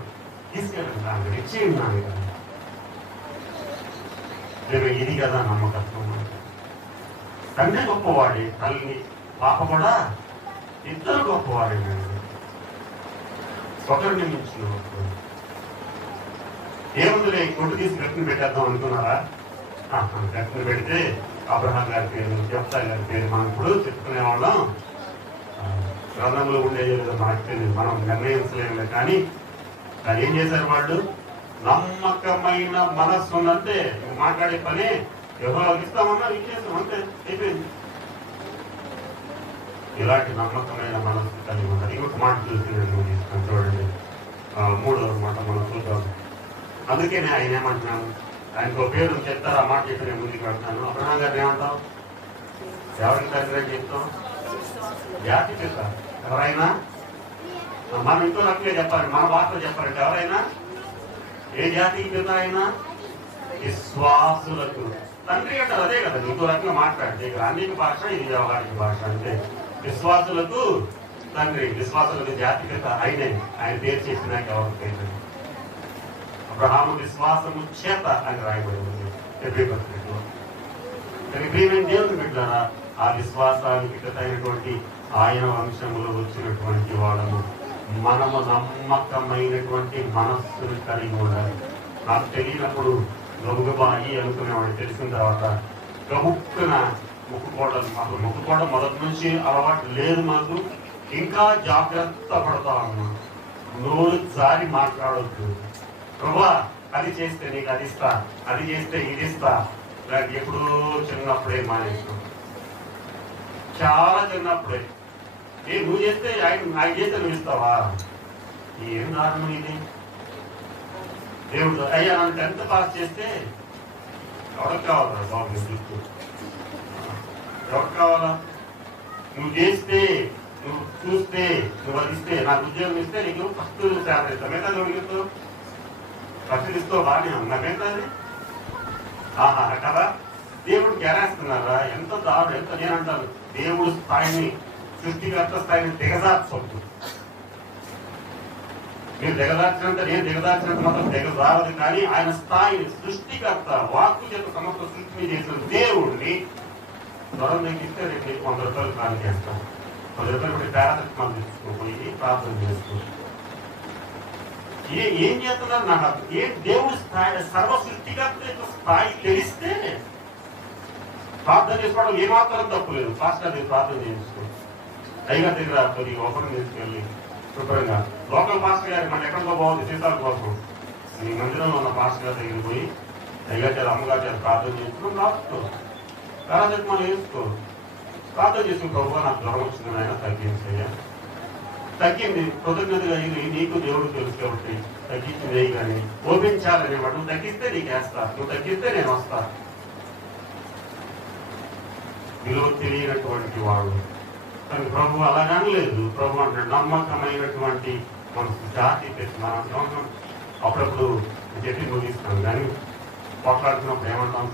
తీసుకెళ్ళండి, నాన్నగారు ఇచ్చేయండి, నాన్నగారు ఇది కదా నమ్మకత్వం. తండ్రి గొప్పవాడే, తల్లి పాప కూడా ఇద్దరు గొప్పవాడే. ఒకరిని మించిన ఏముందిలే, కొట్టు తీసి గట్టిని పెట్టేద్దాం అనుకున్నారా? గట్టిని పెడితే అబ్రహాం గారి పేరు, యెఫ్తా గారి పేరు మనం ఇప్పుడు చెప్పుకునేవాళ్ళం. గ్రంథంలో ఉండేది లేదా మనకు తెలియదు, మనం నిర్ణయించలేము. కానీ అది ఏం చేశారు వాళ్ళు, నమ్మకమైన మనస్సు ఉన్నంతే మాట్లాడే పని యెహోవాకి ఇస్తామన్నా ఇచ్చేస్తాం అంతే, అయిపోయింది. ఇలాంటి నమ్మకమైన మనస్సు కలిగి ఉన్నారు. ఇంకొక మాట చూస్తున్నాను చూడండి, 3వ మాట మనం చూద్దాం. అందుకనే ఆయన ఏమంటున్నాను, ఆయనకు పేరు చెప్తారు, ఆ మాట చెప్పి నేను ముందుకు పెడతాను. అబ్రహాం గారిని ఏమంటాం, ఎవరికి తండ్రి అని చెప్తాం, జాతి పిత. ఎవరైనా మనం ఇంకో రకంగా చెప్పాలి, మన భాషలో చెప్పాలంటే ఎవరైనా ఏ జాతికి పిత అయినా విశ్వాసులకు తండ్రి అంటారు. అదే కదా ఇంకో రకంగా మాట్లాడితే గ్రాంధిక భాష, ఇది వ్యవహారిక భాష. అంటే విశ్వాసులకు తండ్రి, విశ్వాసులకు జాతి పిత ఆయనే. ఆయన పేరు చేసినాక ఎవరికి పేరు అబ్రహాము విశ్వాసము చేత అని రాయబడి ఉంది హెబ్రీ పత్రికలో. ప్రియమైన దేవుని బిడ్డలారా, ఆ విశ్వాసానికి అయినటువంటి ఆయన వంశంలో వచ్చినటువంటి వాళ్ళము మనము నమ్మకమైనటువంటి మనస్సును కలిగి ఉండాలి. నాకు తెలియనప్పుడు గబుగబాయి అనుకునేవాడిని, తెలిసిన తర్వాత గబుక్కున ముక్కుకోవడం, మాకు ముక్కుకోవడం మొదటి నుంచి అలవాటు లేదు. మాకు ఇంకా జాగ్రత్త పడతా ఉన్నాం, నోరు జారి మాట్లాడవద్దు. ప్రభా అది చేస్తే నీకు అది ఇస్తా, అది చేస్తే ఇది ఇస్తా. ఇలాంటి ఎప్పుడూ చిన్నప్పుడే మానేస్తాం, చాలా చిన్నప్పుడే. నువ్వు చేస్తే ఆయన చేస్తే నువ్వు ఇస్తావా? ఏం దారుణం ఇది. దేవుడు అయ్యా నన్ను 10th పాస్ చేస్తే ఎవరికి కావాలా బాబు? నీ గిఫ్ట్ ఎవరికి కావాలా? నువ్వు చేస్తే, నువ్వు చూస్తే, నువ్వు అది ఇస్తే, నాకు ఉద్యోగం ఇస్తే నీకు ఫస్ట్ శాలరీ ఇస్తా. మిగతా అడుగుతావు, ఫస్ట్ ఇస్తావు, బాగానే ఉన్నా మిగతాది కదా. దేవుడికి ఎరేస్తున్నారా? ఎంత దాడు, ఎంత నేనంటాను దేవుడు స్థాయిని, సృష్టికర్త స్థాయిని దిగజార్చొద్దు. మీరు దిగదార్చినంత, నేను దిగదార్చినంత మాత్రం దిగజారదు. కానీ ఆయన స్థాయిని, సృష్టికర్త వాక్కు చేత సమస్త సృష్టిని చేసిన దేవుడిని త్వరం తగ్గిస్తే రేపు నీకు 100 రూపాయలు కాని చేస్తాం. 10 రూపాయలు పెట్టి పారాసెటమాల్ తీసుకోపోయి ప్రార్థన చేసుకో. ఏం చేస్తున్నారు నాకు? దేవుడి స్థాయి, సర్వ సృష్టికర్త యొక్క స్థాయి తెలిస్తే ప్రార్థన చేసుకోవడం ఏమాత్రం తప్పులేదు. ఫాస్ట్గా మీరు ప్రార్థన చేసుకో. అయినా దగ్గర కొద్దిగా ఓపెన్ తీసుకెళ్ళి శుభ్రంగా లోకల్ పాస్టర్ గారి మన ఎక్కడికో బాగుంది సీతాల కోసం మీ మందిరంలో ఉన్న పాస్టర్ గారి దగ్గర పోయి అయ్యా చేత అమ్మగారి చేత ప్రార్థన చేసుకుని రాసుకో, పారాసెటమాల్ వేసుకో, ప్రార్థన చేసుకుని ప్రభు నాకు జ్వరం వచ్చింది ఆయన తగ్గించయ్యా. తగ్గింది, కృతజ్ఞతగా నీకు దేవుడు తెలుసు కాబట్టి తగ్గించింది. కానీ ఓపించాలని వాడు, నువ్వు తగ్గిస్తే నీకు వేస్తా, నువ్వు తగ్గిస్తే నేను వస్తా. విలువ తెలియనటువంటి వాడు. కానీ ప్రభు అలాగని లేదు. ప్రభు అంటే నమ్మకమైనటువంటి మన జాతి పెట్టి మనం అప్పుడప్పుడు చెప్పి ముగిస్తాం. కానీ పోట్లాడుతున్నప్పుడు ఏమంటాం?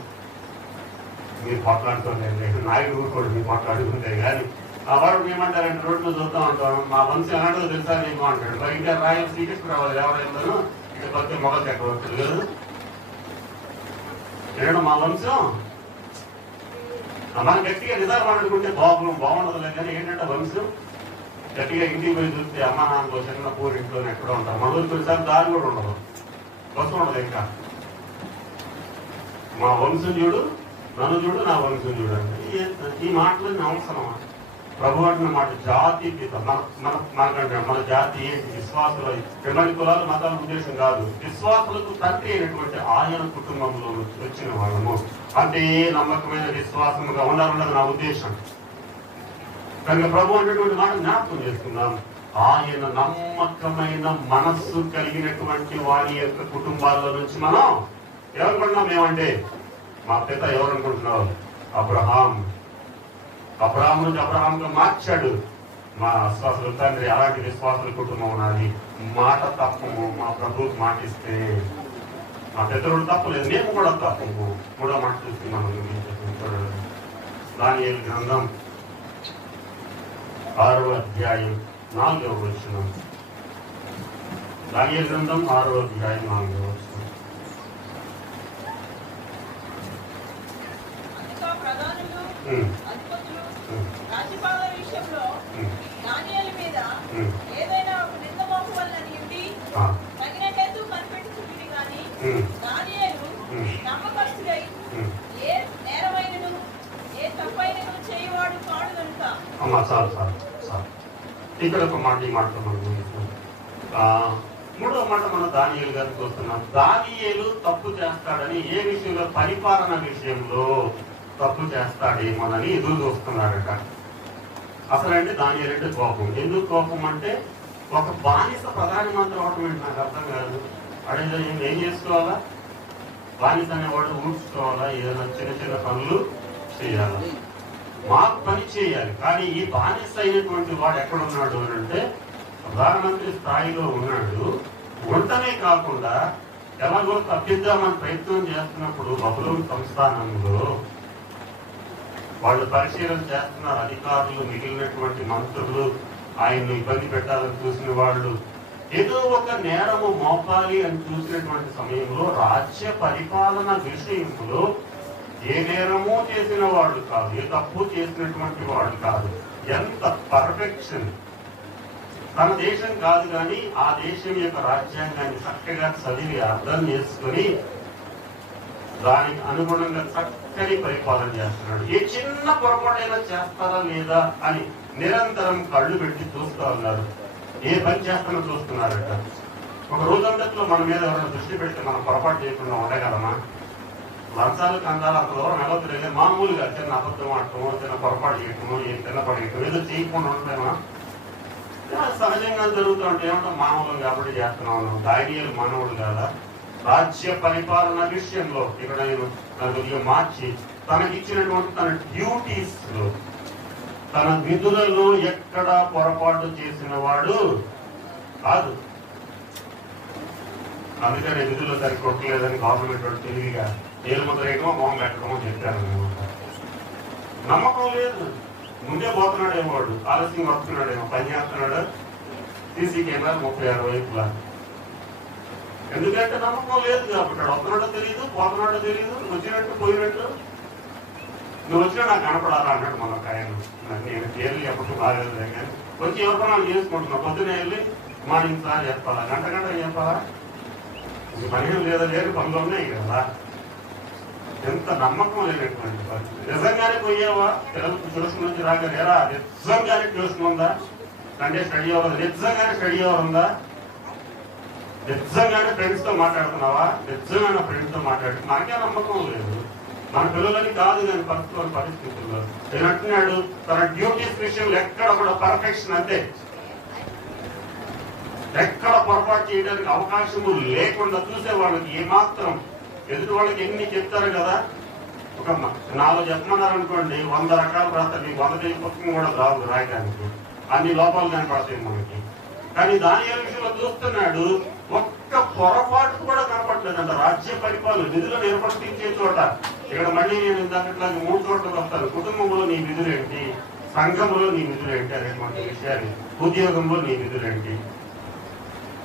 మీరు పోట్లాడుకోలేదు, నాయుడు ఊరుకోడు మీరు పోట్లాడుకుంటే. కానీ ఆ వాడు ఏమంటారంటే రోడ్డు మీద చూద్దాం అంటాం, మా వంశం ఎలాంటిదో తెలుసా నీకు అంటాడు. మరి ఇంకా రాయలు శ్రీకృష్ణరావు ఎవరైందో ఇక కొత్త మొదలు చక్రవర్తులు కదా ఏడు మా వంశం. మనం గట్టిగా నిజాలు మాట్లాడుకుంటే బాగుండదులే. కానీ ఏంటంటే వంశం గట్టిగా ఇంటికి పోయి చూస్తే అమ్మా నాన్నలో చిన్న పూరి ఇంట్లోనే ఎక్కడో ఉంటారు. మన ఊరికి కొన్నిసార్లు దారి కూడా ఉండదు, బస్సు ఉండదు. ఇంకా మా వంశం చూడు, నన్ను చూడు, నా వంశం చూడు అంటే ఈ మాటలన్నీ అవసరమా? ప్రభు అంటున్న మాట జాతి పిత. మనకంటే మన జాతి ఏంటి? విశ్వాసులు. ఎటువంటి కులాలు మతాల ఉద్దేశం కాదు. విశ్వాసులకు తండ్రి అయినటువంటి ఆయన కుటుంబంలో వచ్చిన వాళ్ళము. అంటే నమ్మకమైన విశ్వాసముగా ఉండాలన్నది నా ఉద్దేశం. కనుక ప్రభు అనేటువంటి మాట జ్ఞాపకం చేసుకున్నాం. ఆయన నమ్మకమైన మనస్సు కలిగినటువంటి వారి యొక్క కుటుంబాల నుంచి మనం ఎవరుకుంటున్నాం? మేమంటే మా పిత ఎవరు అనుకుంటున్నావు? అబ్రహాం. అబ్రహాం నుంచి అబ్రహాంగా మార్చాడు మా విశ్వాసుల తండ్రి. అలాంటి విశ్వాసుల కుటుంబం ఉన్నది. మాట తప్పము. మా ప్రభువుకి మాటిస్తే మా పితరుడు తప్పలేదు, మేము కూడా తప్పము. 3వ మాట చూస్తున్నాము. దానియేలు గ్రంథం 6వ అధ్యాయం 4వ వచనం. దానియేలు గ్రంథం 6వ అధ్యాయం 4వ వచనం. ఇక్కడ ఒక మాట, ఈ మాటతో మనం 3వ మాట మనం దానియేలు గారికి వస్తున్నాం. దానియేలు తప్పు చేస్తాడని, ఏ విషయంలో? పరిపాలన విషయంలో తప్పు చేస్తాడేమోనని ఎదురు చూస్తున్నాడట. అసలంటే దానియేలు అంటే కోపం. ఎందుకు కోపం అంటే ఒక బానిస ప్రధానమంత్రి అవటం ఏంటి నాకు అర్థం కాదు. అడిగితే ఏం చేసుకోవాలా? బానిస అనేవాడు ఊడ్చుకోవాలా? ఏదైనా చిన్న చిన్న పనులు చేయాలా? మాకు పని చేయాలి. కానీ ఈ బానిస అయినటువంటి వాడు ఎక్కడున్నాడు అని అంటే ప్రధానమంత్రి స్థాయిలో ఉన్నాడు. వంటనే కాకుండా ఎలాగో తప్పిద్దామని ప్రయత్నం చేస్తున్నప్పుడు బబులోను సంస్థానంలో వాళ్ళు పరిశీలన చేస్తున్నారు. అధికారులు, మిగిలినటువంటి మంత్రులు ఆయన్ని ఇబ్బంది పెట్టాలని చూసిన వాళ్ళు ఏదో ఒక నేరము మోపాలి అని చూసినటువంటి సమయంలో రాజ్య పరిపాలన విషయంలో ఏ నేరమూ చేసిన వాళ్ళు కాదు, ఏ తప్పు చేసినటువంటి వాళ్ళు కాదు. ఎంత పర్ఫెక్షన్! తన దేశం కాదు కానీ ఆ దేశం యొక్క రాజ్యాంగాన్ని చక్కగా చదివి అర్థం చేసుకుని దానికి అనుగుణంగా చక్కని పరిపాలన చేస్తున్నాడు. ఏ చిన్న పొరపాటైనా చేస్తారా లేదా అని నిరంతరం కళ్ళు పెట్టి చూస్తూ ఉన్నారు. ఏ పని చేస్తానో చూస్తున్నారట. ఒక రోజంతట్లో మన మీద ఎవరైనా దృష్టి పెడితే మనం పొరపాటు చేయకుండా ఉండగలమా? లంచాలు కందాలు అంత దూరం వెళ్ళొద్దు. మామూలుగా చిన్న అబద్ధం ఆడటము, చిన్న పొరపాటు చేయటము, చిన్న పడేయటం ఏదో చేయకుండా ఉండలేమా? సహజంగా జరుగుతూ ఉంటే ఏమంటాం, మానవులు కాబట్టి చేస్తున్నాం. ధైర్యాలు మానవుడు కాదా? రాజ్య పరిపాలన విషయంలో ఇక్కడ నేను మార్చి తనకిచ్చినటువంటి తన డ్యూటీస్ లో తన విధులలో ఎక్కడ పొరపాటు చేసిన వాడు కాదు. అందుకని విధుల్లో సరికొట్టలేదని గవర్నమెంట్ తెలివిగా ఏలు ముద్రేయటమో మొహం పెట్టడమో చెప్పారన్నమాట. నమ్మకం లేదు. ముందే పోతున్నాడేమో, వాడు ఆలస్యం వస్తున్నాడేమో, పని చేస్తున్నాడు. సీసీ కెమెరా 36 వైపులా. ఎందుకంటే నమ్మకం లేదు కాబట్టి. వస్తున్నాడో తెలియదు, పోతున్నాడో తెలియదు, వచ్చినట్టు పోయినట్టు. నువ్వు వచ్చినా నాకు కనపడాలా అన్నాడు మన ఆయన. నేను జైలు ఎప్పుడు బాగాలేదు కానీ వచ్చి ఎవరికైనా చేసుకుంటున్నావు. పొద్దునే వెళ్ళి మార్నింగ్ సార్ చెప్పాలా, గంట చెప్పాలా? పనిహేను లేదా లేదు, పనులు ఉన్నాయి కదా. ఎంత నమ్మకం లేనటువంటి పరిస్థితి. నిజంగానే పోయావా? పిల్లలకు ట్యూషన్ నుంచి రాగలేరా? నిజంగానే ట్యూషన్ ఉందా? సండే స్టడీ అవర్ నిజంగానే స్టడీ అవర్ ఉందా? నిజంగానే ఫ్రెండ్స్ తో మాట్లాడుతున్నావా? నిజంగానే ఫ్రెండ్స్ తో మాట్లాడి మనకే నమ్మకం లేదు. మన పిల్లలని కాదు కానీ పరిస్థితుల్లో నేను అంటున్నాడు, తన డ్యూటీస్ విషయంలో ఎక్కడ కూడా పర్ఫెక్షన్ అంతే. ఎక్కడ పొరపాటు చేయడానికి అవకాశము లేకుండా చూసే వాళ్ళకి ఏమాత్రం ఎదుటి వాళ్ళకి ఎన్ని చెప్తారు కదా. ఒక 4 చెప్పమన్నారు అనుకోండి, 100 రకాలు రాస్తారు. నీకు 100 పేజీ పుస్తకం కూడా రాదు రాయడానికి. అన్ని లోపాలు కనపడతాయి మనకి. కానీ దాని విషయంలో చూస్తున్నాడు, ఒక్క పొరపాటు కూడా కనపడలేదంట. రాజ్య పరిపాలన విధులను నిర్వర్తించే చోట. ఇక్కడ మళ్ళీ నేను ఇందాకట్లాగా 3 చోట్లకు వస్తాను. కుటుంబంలో నీ విధులేంటి, సంఘంలో నీ విధులేంటి అనేటువంటి విషయాలు, ఉద్యోగంలో నీ విధులేంటి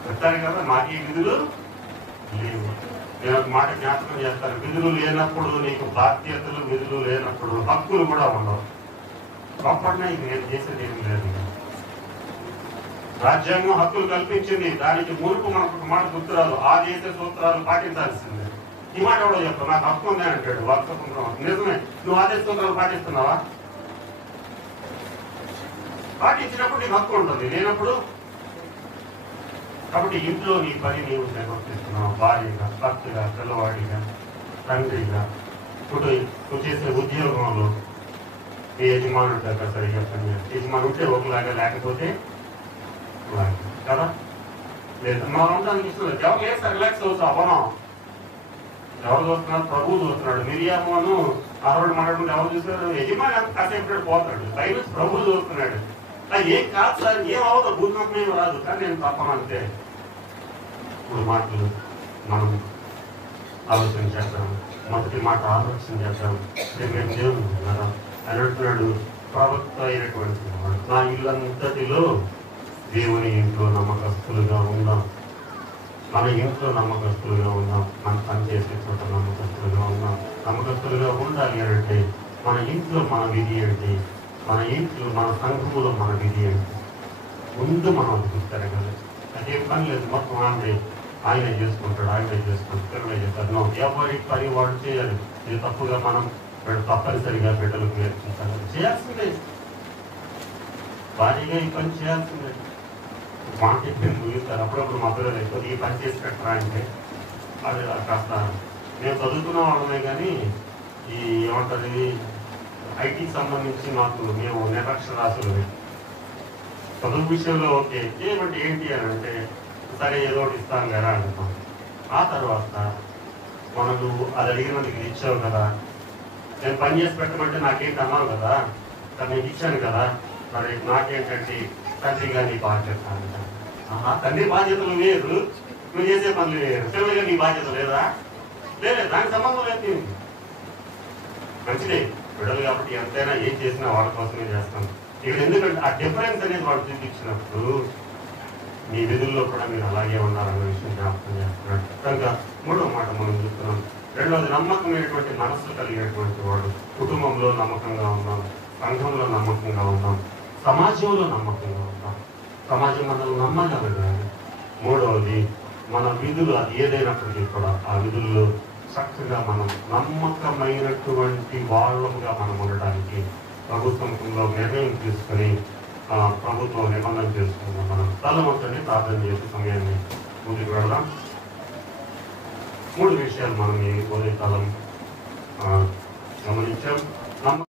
చెప్తాను కదా. మాకు విధులు లేవు. నేను ఒక మాట జ్ఞాపకం చేస్తాను. విధులు లేనప్పుడు నీకు బాధ్యతలు, విధులు లేనప్పుడు హక్కులు కూడా ఉండవు. గొప్పటినా ఇది నేను చేసేది ఏం లేదు. రాజ్యాంగం హక్కులు కల్పించింది. దానికి మునుపు మనకు ఒక మాట గుర్తురాదు, ఆ దేశ సూత్రాలు పాటించాల్సిందే. ఈ మాట ఎవడో చెప్తావు, నాకు హక్కు ఉందని అంటాడు. వర్షం నిజమే, నువ్వు ఆ దేశ సూత్రాలు పాటిస్తున్నావా? పాటించినప్పుడు నీకు హక్కు ఉంటుంది, లేనప్పుడు. కాబట్టి ఇంట్లో నీ పని నీవు నిర్వర్తిస్తున్నావు. భార్యగా, భర్తగా, పిల్లవాడిగా, తండ్రిగా, నువ్వు చేసే ఉద్యోగంలో నీ యజమానుడు దగ్గర సరిగ్గా పనిచేయాలి. యజమాని ఉంటే ఒకలాగా, లేకపోతే కదా. లేదు మనం ఉండడానికి ఇష్టం లేదు. ఎవరు లేదు సార్, రిలాక్స్ అవుతావు అవనం. ఎవరు చూస్తున్నాడు? ప్రభువు చూస్తున్నాడు. మిరియామును అరవడు మాట్లాడుకుంటే ఎవరు చూస్తున్నాడు? యజమాని అంత కాసేపు పోతాడు. పైన ప్రభువు చూస్తున్నాడు. ఏం కాదు సార్, ఏం అవుతావు, భూకంపం ఏం రాదు, కానీ నేను తప్పను అంతే. ఇప్పుడు మాటలు మనం ఆలోచన చేద్దాం. మొదటి మాట ఆలోచన చేద్దాం. మేము దేవుడు అని అంటున్నాడు, ప్రవక్త అయినటువంటి నా ఇల్లంతటిలో దేవుని ఇంట్లో నమ్మకస్తులుగా ఉందాం. మన ఇంట్లో నమ్మకస్తులుగా ఉందాం. మనం పనిచేసే చోట నమ్మకస్తులుగా ఉందాం. నమ్మకస్తులుగా ఉండాలి అంటే మన ఇంట్లో మన విధి ఏంటి, మన ఇంట్లో మన సంఘములో మన విధి ఏంటి ముందు మనం గుర్తెరగాలి. అదేం పని లేదు, మొత్తం ఆయనే చేసుకుంటాడు, ఆయనే చేసుకుంటాడు, చేస్తారు. ఎవరి పని వాడు చేయాలి. ఇది తప్పుగా మనం తప్పనిసరిగా బిడ్డలకు నేర్పించాలి. చేయాల్సిందే, భారీగా ఈ పని చేయాల్సిందే. మాట చెప్పింది ముగిస్తారు. అప్పుడప్పుడు మా పిల్లలు ఎక్కువ ఈ పని చేసి పెట్టరా అంటే అది కాస్త మేము చదువుకున్న వాళ్ళమే కానీ ఈ ఏమంటుంది ఐటీకి సంబంధించి మేము నిరక్షరాస్యులు. చదువు విషయంలో ఓకే, ఏమంటే ఏంటి అని అంటే సరే ఏదో ఒకటి ఇస్తాను కదా అంటాం. ఆ తర్వాత మనకు అది అడిగినందుకు ఇచ్చావు కదా, నేను పని చేసి పెట్టమంటే నాకేంటి అన్నావు కదా, నేను ఇచ్చాను కదా, మరి నాకేంటంటే తండ్రిగా నీ బాధ్యత అంటాను. తండ్రి బాధ్యతలు వేరు, నువ్వు చేసే పనులు వేరు. పిల్లలుగా నీ బాధ్యత లేదా? లేదు, దానికి సంబంధం లేదు. మంచిదే, బిడ్డలు కాబట్టి ఎంతైనా ఏం చేసినా వాళ్ళ కోసమే చేస్తాం. ఇక్కడ ఎందుకంటే ఆ డిఫరెన్స్ అనేది వాళ్ళు చూపించినప్పుడు మీ విధుల్లో కూడా మీరు అలాగే ఉన్నారన్న విషయం జ్ఞాపకం చేస్తున్నాడు. కనుక 3వ మాట మనం చూస్తున్నాం. 2వది నమ్మకమైనటువంటి మనస్సు కలిగినటువంటి వాడు. కుటుంబంలో నమ్మకంగా ఉన్నాం, సంఘంలో నమ్మకంగా ఉన్నాం, సమాజంలో నమ్మకంగా ఉన్నాం. సమాజం మనల్ని నమ్మగలగాలి. 3వది మన విధులు అది ఏదైనప్పటికీ కూడా ఆ విధుల్లో చక్కగా మనం నమ్మకమైనటువంటి వాళ్ళముగా మనం ఉండడానికి ప్రభుత్వంలో నిర్ణయం తీసుకొని ప్రభుత్వం నిబంధన చేసుకున్నాం. మనం తలవంతని ప్రార్థన చేసే సమయాన్ని ముందుకు వెళ్దాం. 3 విషయాలు మనం ఈ ఉదయకాలం గమనించాం.